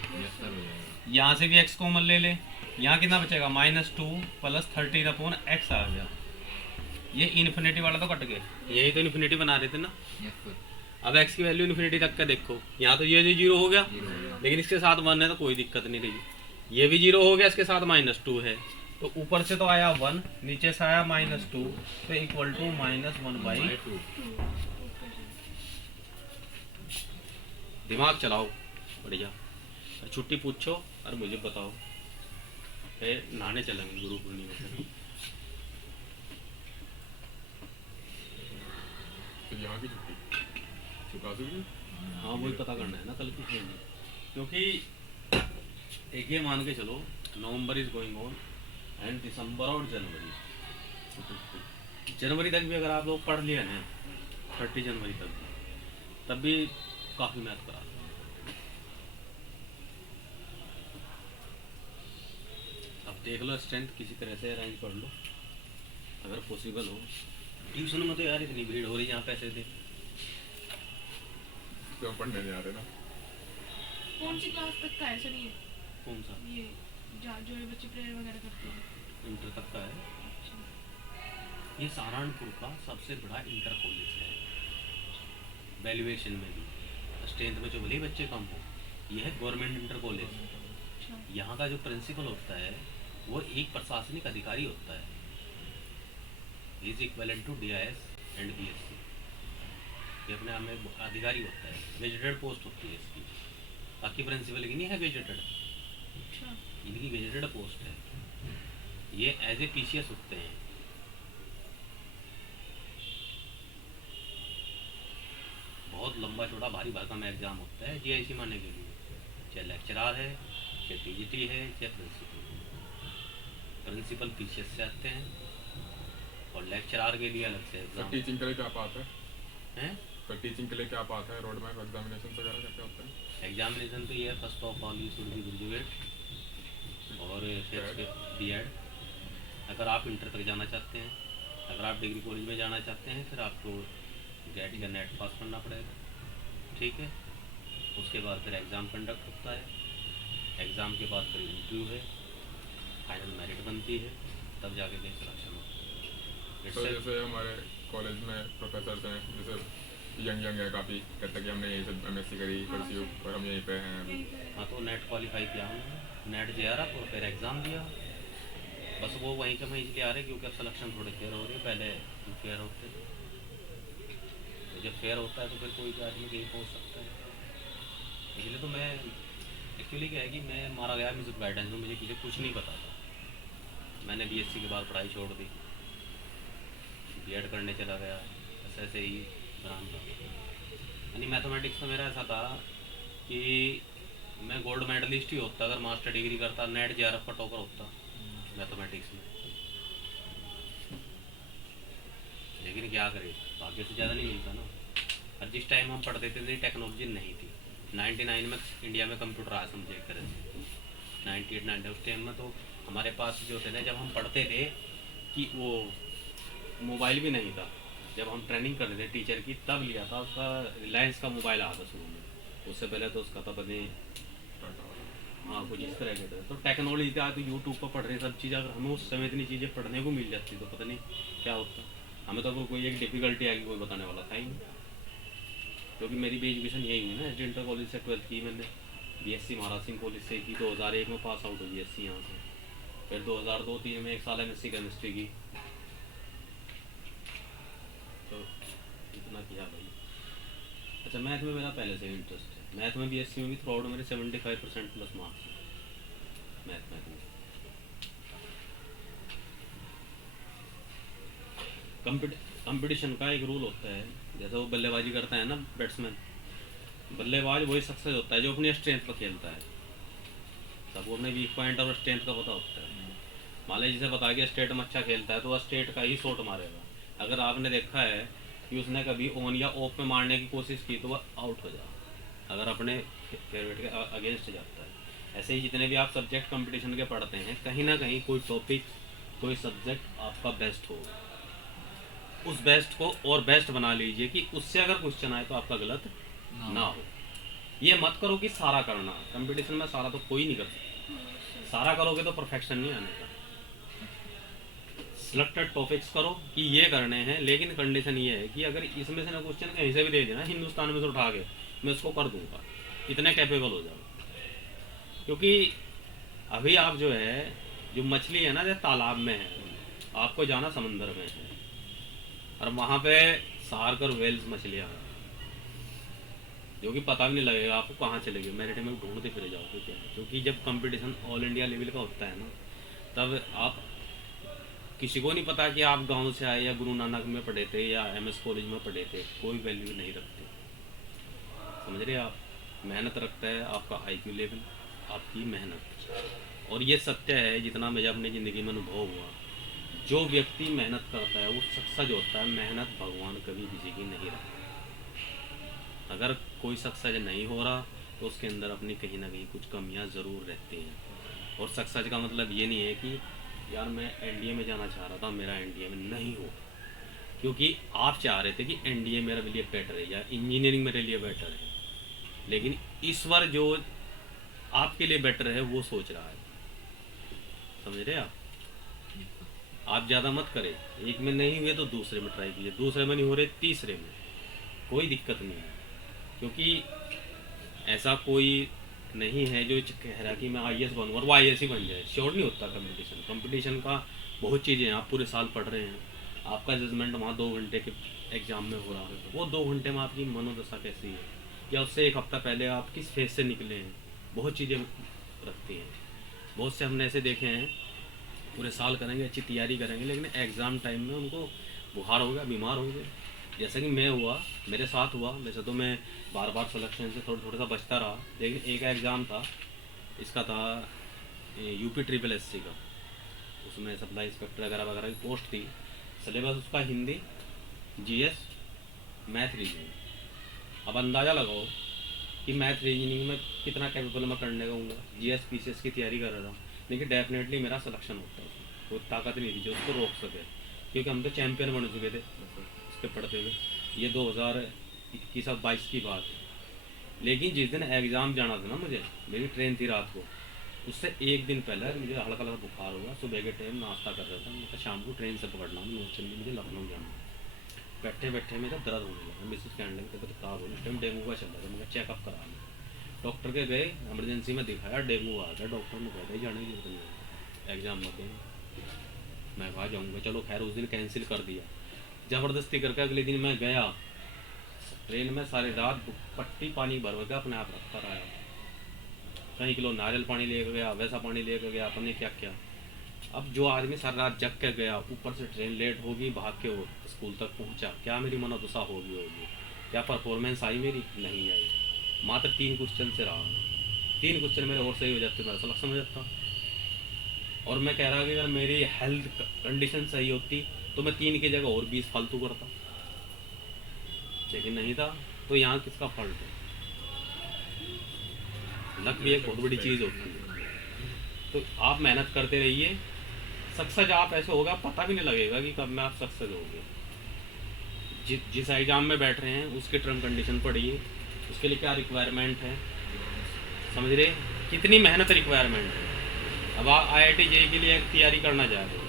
यहाँ से भी x कॉमन ले ले, यहाँ कितना बचेगा -2 प्लस 13 अपॉन एक्स आ गया। ये इन्फिनिटी वाला तो कट गया, यही तो इन्फिनिटी बना रहे थे ना। अब x की वैल्यू इन्फिनिटी तक का देखो, यहाँ तो ये 0 हो गया, लेकिन इसके साथ 1 है तो कोई दिक्कत नहीं रही, ये भी 0 हो गया, इसके साथ -2 है, तो ऊपर से तो आया 1, नीचे से आया -2, तो इक्वल टू -1/2। दिमाग चलाओ बढ़िया, छुट्टी पूछो और मुझे बताओ, नहाने चलेंगे गुरु पूर्णिमा से। तो यहाँ की छुट्टी चुका दोगे? हाँ वही पता करना है ना कल की ट्रेन में, क्योंकि एक ये मान के चलो November is going on and December और जनवरी, जनवरी तक भी अगर आप लोग पढ़ लिए हैं 30 जनवरी तक, तब भी काफ़ी मैथ करा। अब देख लो स्ट्रेंथ किसी तरह से अरेंज कर लो अगर पॉसिबल हो। ट्यूशन में तो यार इतनी भीड़ हो रही है, यहाँ पैसे दे तो पढ़ने नहीं आ रहे ना। कौन सी क्लास तक का है सर ये? कौन सा? ये जो ये बच्चे प्रेयर वगैरह करते हैं। इंटर तक का है। ये सहारनपुर का सबसे बड़ा इंटर कॉलेज है, वैल्यूएशन में भी, स्ट्रेंथ में जो भले ही बच्चे कम हो, ये है गवर्नमेंट इंटर कॉलेज। यहाँ का जो प्रिंसिपल होता है वो एक प्रशासनिक अधिकारी होता है, is equivalent to DIS and BSc। ये अपने आप में अधिकारी होता है, वेजिटेड पोस्ट होती है इसकी, बाकी प्रिंसिपल की नहीं है वेजिटेड, इनकी वेजिटेड पोस्ट है। ये एज ए PCS होते हैं। बहुत लंबा चौड़ा भारी भरकम एग्जाम होता है GIC मानने के लिए, चाहे लेक्चरार है, चाहे TGT है, चाहे प्रिंसिपल PCS से आते हैं, और लेक्चरार के लिए अलग से एग्जाम। टीचिंग के लिए क्या पाता है? तो टीचिंग के लिए क्या पाता है, रोड मैप एग्जामिनेशन वगैरह क्या क्या होता है? एग्जामिनेशन तो ये है, first of all you should be graduate और फिर B.Ed। अगर आप इंटर तक जाना चाहते हैं, अगर आप डिग्री कॉलेज में जाना चाहते हैं, फिर आपको GAT या नेट पास करना पड़ेगा, ठीक है। उसके बाद फिर एग्ज़ाम कंडक्ट होता है, एग्ज़ाम के बाद फिर इंटरव्यू है, फाइनल मेरिट बनती है, तब जाके कहीं सिलेक्शन होता है। तो जैसे हमारे कॉलेज में प्रोफेसर हैं, जैसे यंग यंग है काफ़ी, कहता कि हमने यहीं से MSc करी हाँ, परस्यू, सही। पर हम यहीं पे हैं अभी। यही पे। हाँ तो नेट क्वालिफाई किया हमने, नेट JRF और फिर एग्ज़ाम दिया। बस वो वहीं के वहीं इसलिए आ रहे क्योंकि अब सिलेक्शन थोड़े फेयर हो रही है, पहले फेयर होते थे। तो जब फेयर होता है तो फिर कोई भी आदमी कहीं पहुँच सकता है। इसलिए तो मैं एक्चुअली क्या है कि मैं मारा गया म्यूज़िक गाइडेंस में, मुझे किसी कुछ नहीं पता था। मैंने BSc के बाद पढ़ाई छोड़ दी, B.Ed करने चला गया, ऐसे ही बना था। यानी मैथमेटिक्स में मेरा ऐसा था कि मैं गोल्ड मेडलिस्ट ही होता अगर मास्टर डिग्री करता, नेट JRF का टॉपर होता मैथमेटिक्स में। लेकिन क्या करें, भाग्य से ज़्यादा नहीं मिलता ना। और जिस टाइम हम पढ़ते थे टेक्नोलॉजी नहीं थी। 99 में इंडिया में कंप्यूटर आया समझे एक तरह से, 98 90 उस टाइम में तो हमारे पास जो थे ना, जब हम पढ़ते थे कि वो मोबाइल भी नहीं था। जब हम ट्रेनिंग कर रहे थे टीचर की तब लिया था, उसका रिलायंस का मोबाइल आया था शुरू में, उससे पहले तो उसका था पता नहीं, हाँ कुछ इस तरह के थे। तो टेक्नोलॉजी का तो यूट्यूब पर पढ़ रहे सब चीज़, अगर हमें उस समय इतनी चीज़ें पढ़ने को मिल जाती तो पता नहीं क्या होता। हमें तो कोई एक डिफ़िकल्टी आएगी कोई बताने वाला था ही नहीं, क्योंकि मेरी भी एजुकेशन यही हुई ना, इंटर कॉलेज से 12th की मैंने, BSc महाराज सिंह कॉलेज से की, 2001 में पास आउट हो BSc यहाँ से। फिर 2002-03 में 1 साल MSc केमिस्ट्री की। तो इतना किया भाई। अच्छा, मैथ में मेरा पहले से इंटरेस्ट है, मैथ में BSc में भी थ्रू आउट मेरे 75% प्लस मार्क्स हैं मैथ में। कंपटीशन का एक रूल होता है, जैसे वो बल्लेबाजी करता है ना बैट्समैन, बल्लेबाज वही सक्सेस होता है जो अपनी स्ट्रेंथ पर खेलता है। सबको अपने वीक पॉइंट और स्ट्रेंथ का पता होता है। मान लीजिए जिसे बता के स्टेट में अच्छा खेलता है तो वह स्टेट का ही शॉट मारेगा। अगर आपने देखा है कि उसने कभी ऑन या ऑफ में मारने की कोशिश की तो वह आउट हो जाए, अगर अपने फेवरेट के अगेंस्ट जाता है। ऐसे ही जितने भी आप सब्जेक्ट कंपटीशन के पढ़ते हैं, कहीं ना कहीं कोई टॉपिक कोई सब्जेक्ट आपका बेस्ट हो, उस बेस्ट को और बेस्ट बना लीजिए कि उससे अगर क्वेश्चन आए तो आपका गलत ना हो। ये मत करो कि सारा करना, कंपटीशन में सारा तो कोई नहीं कर सकता, सारा करोगे तो परफेक्शन नहीं आने का। सिलेक्टेड टॉपिक्स करो कि ये करने हैं, लेकिन कंडीशन ये है कि अगर इसमें से ना क्वेश्चन कहीं से भी दे देना हिंदुस्तान में से उठा के, मैं उसको कर दूंगा, इतने कैपेबल हो जाओ। क्योंकि अभी आप जो है, जो मछली है ना जो तालाब में है, आपको जाना समंदर में है और वहाँ पे शार्क और वेल्स मछलियाँ हैं, जो कि पता भी नहीं लगेगा आपको कहाँ चले गए, मेरिट में ढूंढते फिर जाओगे क्या। क्योंकि जब कंपटीशन ऑल इंडिया लेवल का होता है ना, तब आप किसी को नहीं पता कि आप गांव से आए या गुरु नानक में पढ़े थे या MS कॉलेज में पढ़े थे, कोई वैल्यू नहीं रखते। समझ रहे आप, मेहनत रखता है आपका IQ लेवल, आपकी मेहनत। और ये सत्य है, जितना मुझे अपनी ज़िंदगी में अनुभव हुआ, जो व्यक्ति मेहनत करता है वो सक्सेस होता है। मेहनत भगवान कभी किसी की नहीं रखता। अगर कोई सक्सेस नहीं हो रहा तो उसके अंदर अपनी कहीं ना कहीं कुछ कमियां ज़रूर रहती हैं। और सक्सेस का मतलब ये नहीं है कि यार मैं NDA में जाना चाह रहा था, मेरा NDA में नहीं हो, क्योंकि आप चाह रहे थे कि NDA मेरे लिए बेटर है या इंजीनियरिंग मेरे लिए बेटर है, लेकिन ईश्वर जो आपके लिए बेटर है वो सोच रहा है। समझ रहे आप ज़्यादा मत करें, एक में नहीं हुए तो दूसरे में ट्राई कीजिए, दूसरे में नहीं हो रहे तीसरे में, कोई दिक्कत नहीं है। क्योंकि ऐसा कोई नहीं है जो कह रहा कि मैं IAS बनूंगा और वो IAS ही बन जाए, श्योर नहीं होता। कंपटीशन का बहुत चीज़ें हैं, आप पूरे साल पढ़ रहे हैं, आपका जजमेंट वहाँ 2 घंटे के एग्ज़ाम में हो रहा है, वो 2 घंटे में आपकी मनोदशा कैसी है, या उससे 1 हफ्ता पहले आप किस फेज से निकले हैं, बहुत चीज़ें रखती हैं। बहुत से हमने ऐसे देखे हैं पूरे साल करेंगे, अच्छी तैयारी करेंगे, लेकिन एग्ज़ाम टाइम में उनको बुखार हो गया, बीमार हो गए, जैसा कि मैं हुआ, मेरे साथ हुआ। वैसे तो मैं बार बार सिलेक्शन से थोड़ा सा बचता रहा, लेकिन एक एग्ज़ाम था, इसका था UP SSS का, उसमें सप्लाई इंस्पेक्टर वगैरह की पोस्ट थी। सिलेबस उसका हिंदी, GS, मैथ, रीजनिंग। अब अंदाज़ा लगाओ कि मैथ रीजनिंग में कितना कैपेबल मैं करने का हूँ। GS PCS की तैयारी कर रहा था, लेकिन डेफिनेटली मेरा सिलेक्शन होता है, कोई ताकत नहीं थी जो उसको रोक सके, क्योंकि हम तो चैम्पियन बन चुके थे उसके पढ़ते हुए। ये 2021-22 की बात है। लेकिन जिस दिन एग्ज़ाम जाना था ना, मुझे मेरी ट्रेन थी रात को, उससे 1 दिन पहले मुझे हल्का हल्का बुखार हुआ। सुबह के टाइम नाश्ता कर रहा था, मैं शाम को ट्रेन से पकड़ना, मुझे लखनऊ जाना। बैठे बैठे मेरा दर्द होने लगा, मिसेस कहने लगी तबीयत खराब होगी, उस टाइम डेंगू का चल रहा था, मैं चेकअप करा ली, डॉक्टर के गए, इमरजेंसी में दिखाया, डेंगू आ गया, डॉक्टर ने कहा जाने की जरूरत नहीं है, एग्जाम मत देना। मैं कहा जाऊँगा, चलो खैर उस दिन कैंसिल कर दिया, ज़बरदस्ती करके अगले दिन मैं गया ट्रेन में, सारी रात पट्टी पानी भर गया, अपने आप रख कर आया, कई किलो नारियल पानी लेकर गया, वैसा पानी लेकर गया, अपने क्या क्या। अब जो आदमी सारी रात जग के गया, ऊपर से ट्रेन लेट होगी, भाग के वो स्कूल तक पहुंचा, क्या मेरी मनोदशा होगी, क्या परफॉर्मेंस आई मेरी, नहीं आई। मात्र 3 क्वेश्चन से रहा, 3 क्वेश्चन मेरे और सही हो जाते मैं असलग समझ जाता। और मैं कह रहा कि अगर मेरी हेल्थ कंडीशन सही होती तो मैं 3 की जगह और 20 फालतू करता, लेकिन नहीं था। तो यहाँ किसका फॉल्ट है? लक भी एक बहुत बड़ी चीज़ होती है। तो आप मेहनत करते रहिए, सक्सेस आप ऐसे होगा पता भी नहीं लगेगा कि कब में आप सक्सेस होगे। जिस एग्जाम में बैठ रहे हैं उसके टर्म कंडीशन पढ़िए, उसके लिए क्या रिक्वायरमेंट है, समझ रहे, कितनी मेहनत रिक्वायरमेंट है। अब आप IIT JEE के लिए तैयारी करना चाह रहे हो,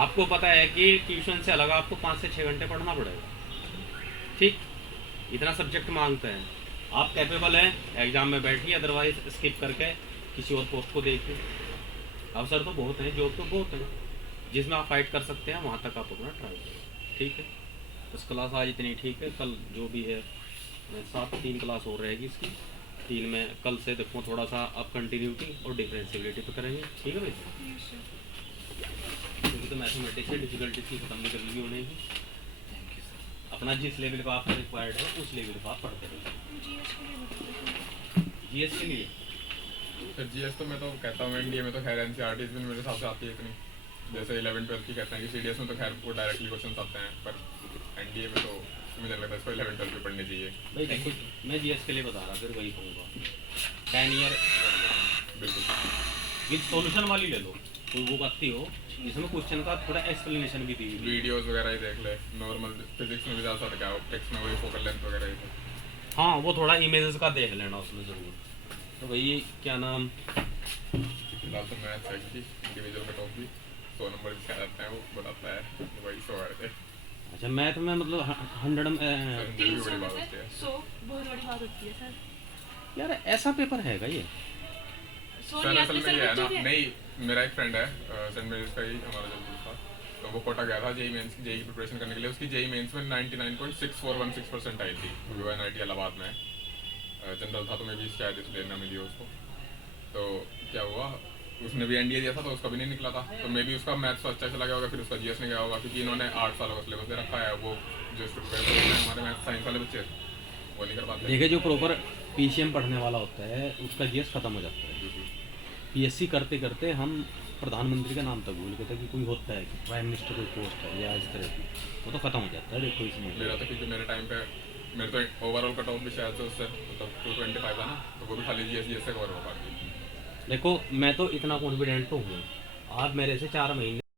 आपको पता है कि ट्यूशन से अलग आपको 5 से 6 घंटे पढ़ना पड़ेगा, ठीक, इतना सब्जेक्ट मांगते हैं। आप कैपेबल हैं, एग्जाम में बैठिए, अदरवाइज स्किप करके किसी और पोस्ट को देखिए। अवसर तो बहुत हैं, जॉब तो बहुत है, जिसमें आप फाइट कर सकते हैं वहाँ तक आप अपना ट्राई करें, ठीक है। बस क्लास आज इतनी ठीक है, कल जो भी है 3 क्लास और रहेगी इसकी, 3 में कल से देखो थोड़ा सा अब कंटिन्यूटी और डिफरेंशियबिलिटी पे करेंगे, ठीक है भाई। Yes sir. क्योंकि तो मैथमेटिक्स में डिफिकल्टी की खत्म नहीं करनी होने की, थैंक यू सर। अपना जिस लेवल का आपका रिक्वायर्ड है उस लेवल का आप पढ़ते रहिए। जीएस के लिए बताते GS के लिए फिर GS तो मैं तो कहता हूँ NDA में तो खैर NCERT में मेरे हिसाब से आती है इतनी, जैसे 11-12 की कहते हैं कि CDS में तो खैर वो डायरेक्टली क्वेश्चन आते हैं, पर NDA में तो मुझे लगता है इसको 11-12 पे पढ़नी चाहिए। भाई देखो, मैं GS के लिए बता रहा, फिर वही कहूँगा 10 ईयर बिल्कुल विद सॉल्यूशन वाली ले लो, कोई वो करती हो जिसमें क्वेश्चन का थोड़ा एक्सप्लेनेशन भी दी हुई है। वीडियोस वगैरह ही देख ले, नॉर्मल फिजिक्स में भी ज़्यादा क्या टेक्स्ट में वही फोकल लेंथ वगैरह ही है। हाँ, वो थोड़ा इमेजेस का देख लेना उसमें ज़रूर। तो भाई क्या नाम, फिलहाल तो मैथ्स है कि इंडिविजुअल कट ऑफ भी 100 नंबर जिसका रहता है वो बताता है कि भाई 100 आए थे। अच्छा मैथ में मतलब 100 सर हैं। ये भी बड़ी 300 बात में होती है। से 100 बहुत बड़ी बात होती है सर। यार ऐसा पेपर हैगा ये? 100 सर नहीं असल आते में ये है सर ना, बच्चे के। नहीं मेरा एक फ्रेंड है सेंट मेरीज का ही हमारा जो ग्रुप था, तो वो कोटा गया था जेई मेंस जेई प्रिपरेशन करने के लिए। उसकी जेई मेंस में 99.6416% आई थी, वो NIT इलाहाबाद में जनरल था, तो मैं भी शायद इसलिए ना मिली उसको। तो क्या हुआ, उसने भी NDA दिया था तो उसका भी नहीं निकला था, तो मे भी उसका मैथ्स अच्छा चला गया होगा, फिर उसका GS नहीं गया होगा, क्योंकि इन्होंने 8 सालों का सिलेबस दे रखा है। वो जो स्टूडेंट हैं हमारे मैथ साइंस वाले बच्चे वो नहीं कर पाते। देखिए जो प्रॉपर PCM पढ़ने वाला होता है उसका GS खत्म हो जाता है। PSC करते करते हम प्रधानमंत्री का नाम तक भूल गए थे कि कोई होता है कि प्राइम मिनिस्टर कोई पोस्ट है या इस तरह की, वो तो खत्म हो जाता है। देखो इसमें मेरा तो क्योंकि मेरे टाइम पे मेरे तो ओवरऑल कट ऑफ भी शायद से उससे मतलब 225 था ना, तो वो भी खाली GS से कवर हो पाती। देखो मैं तो इतना कॉन्फिडेंट तो हूँ, आप मेरे से 4 महीने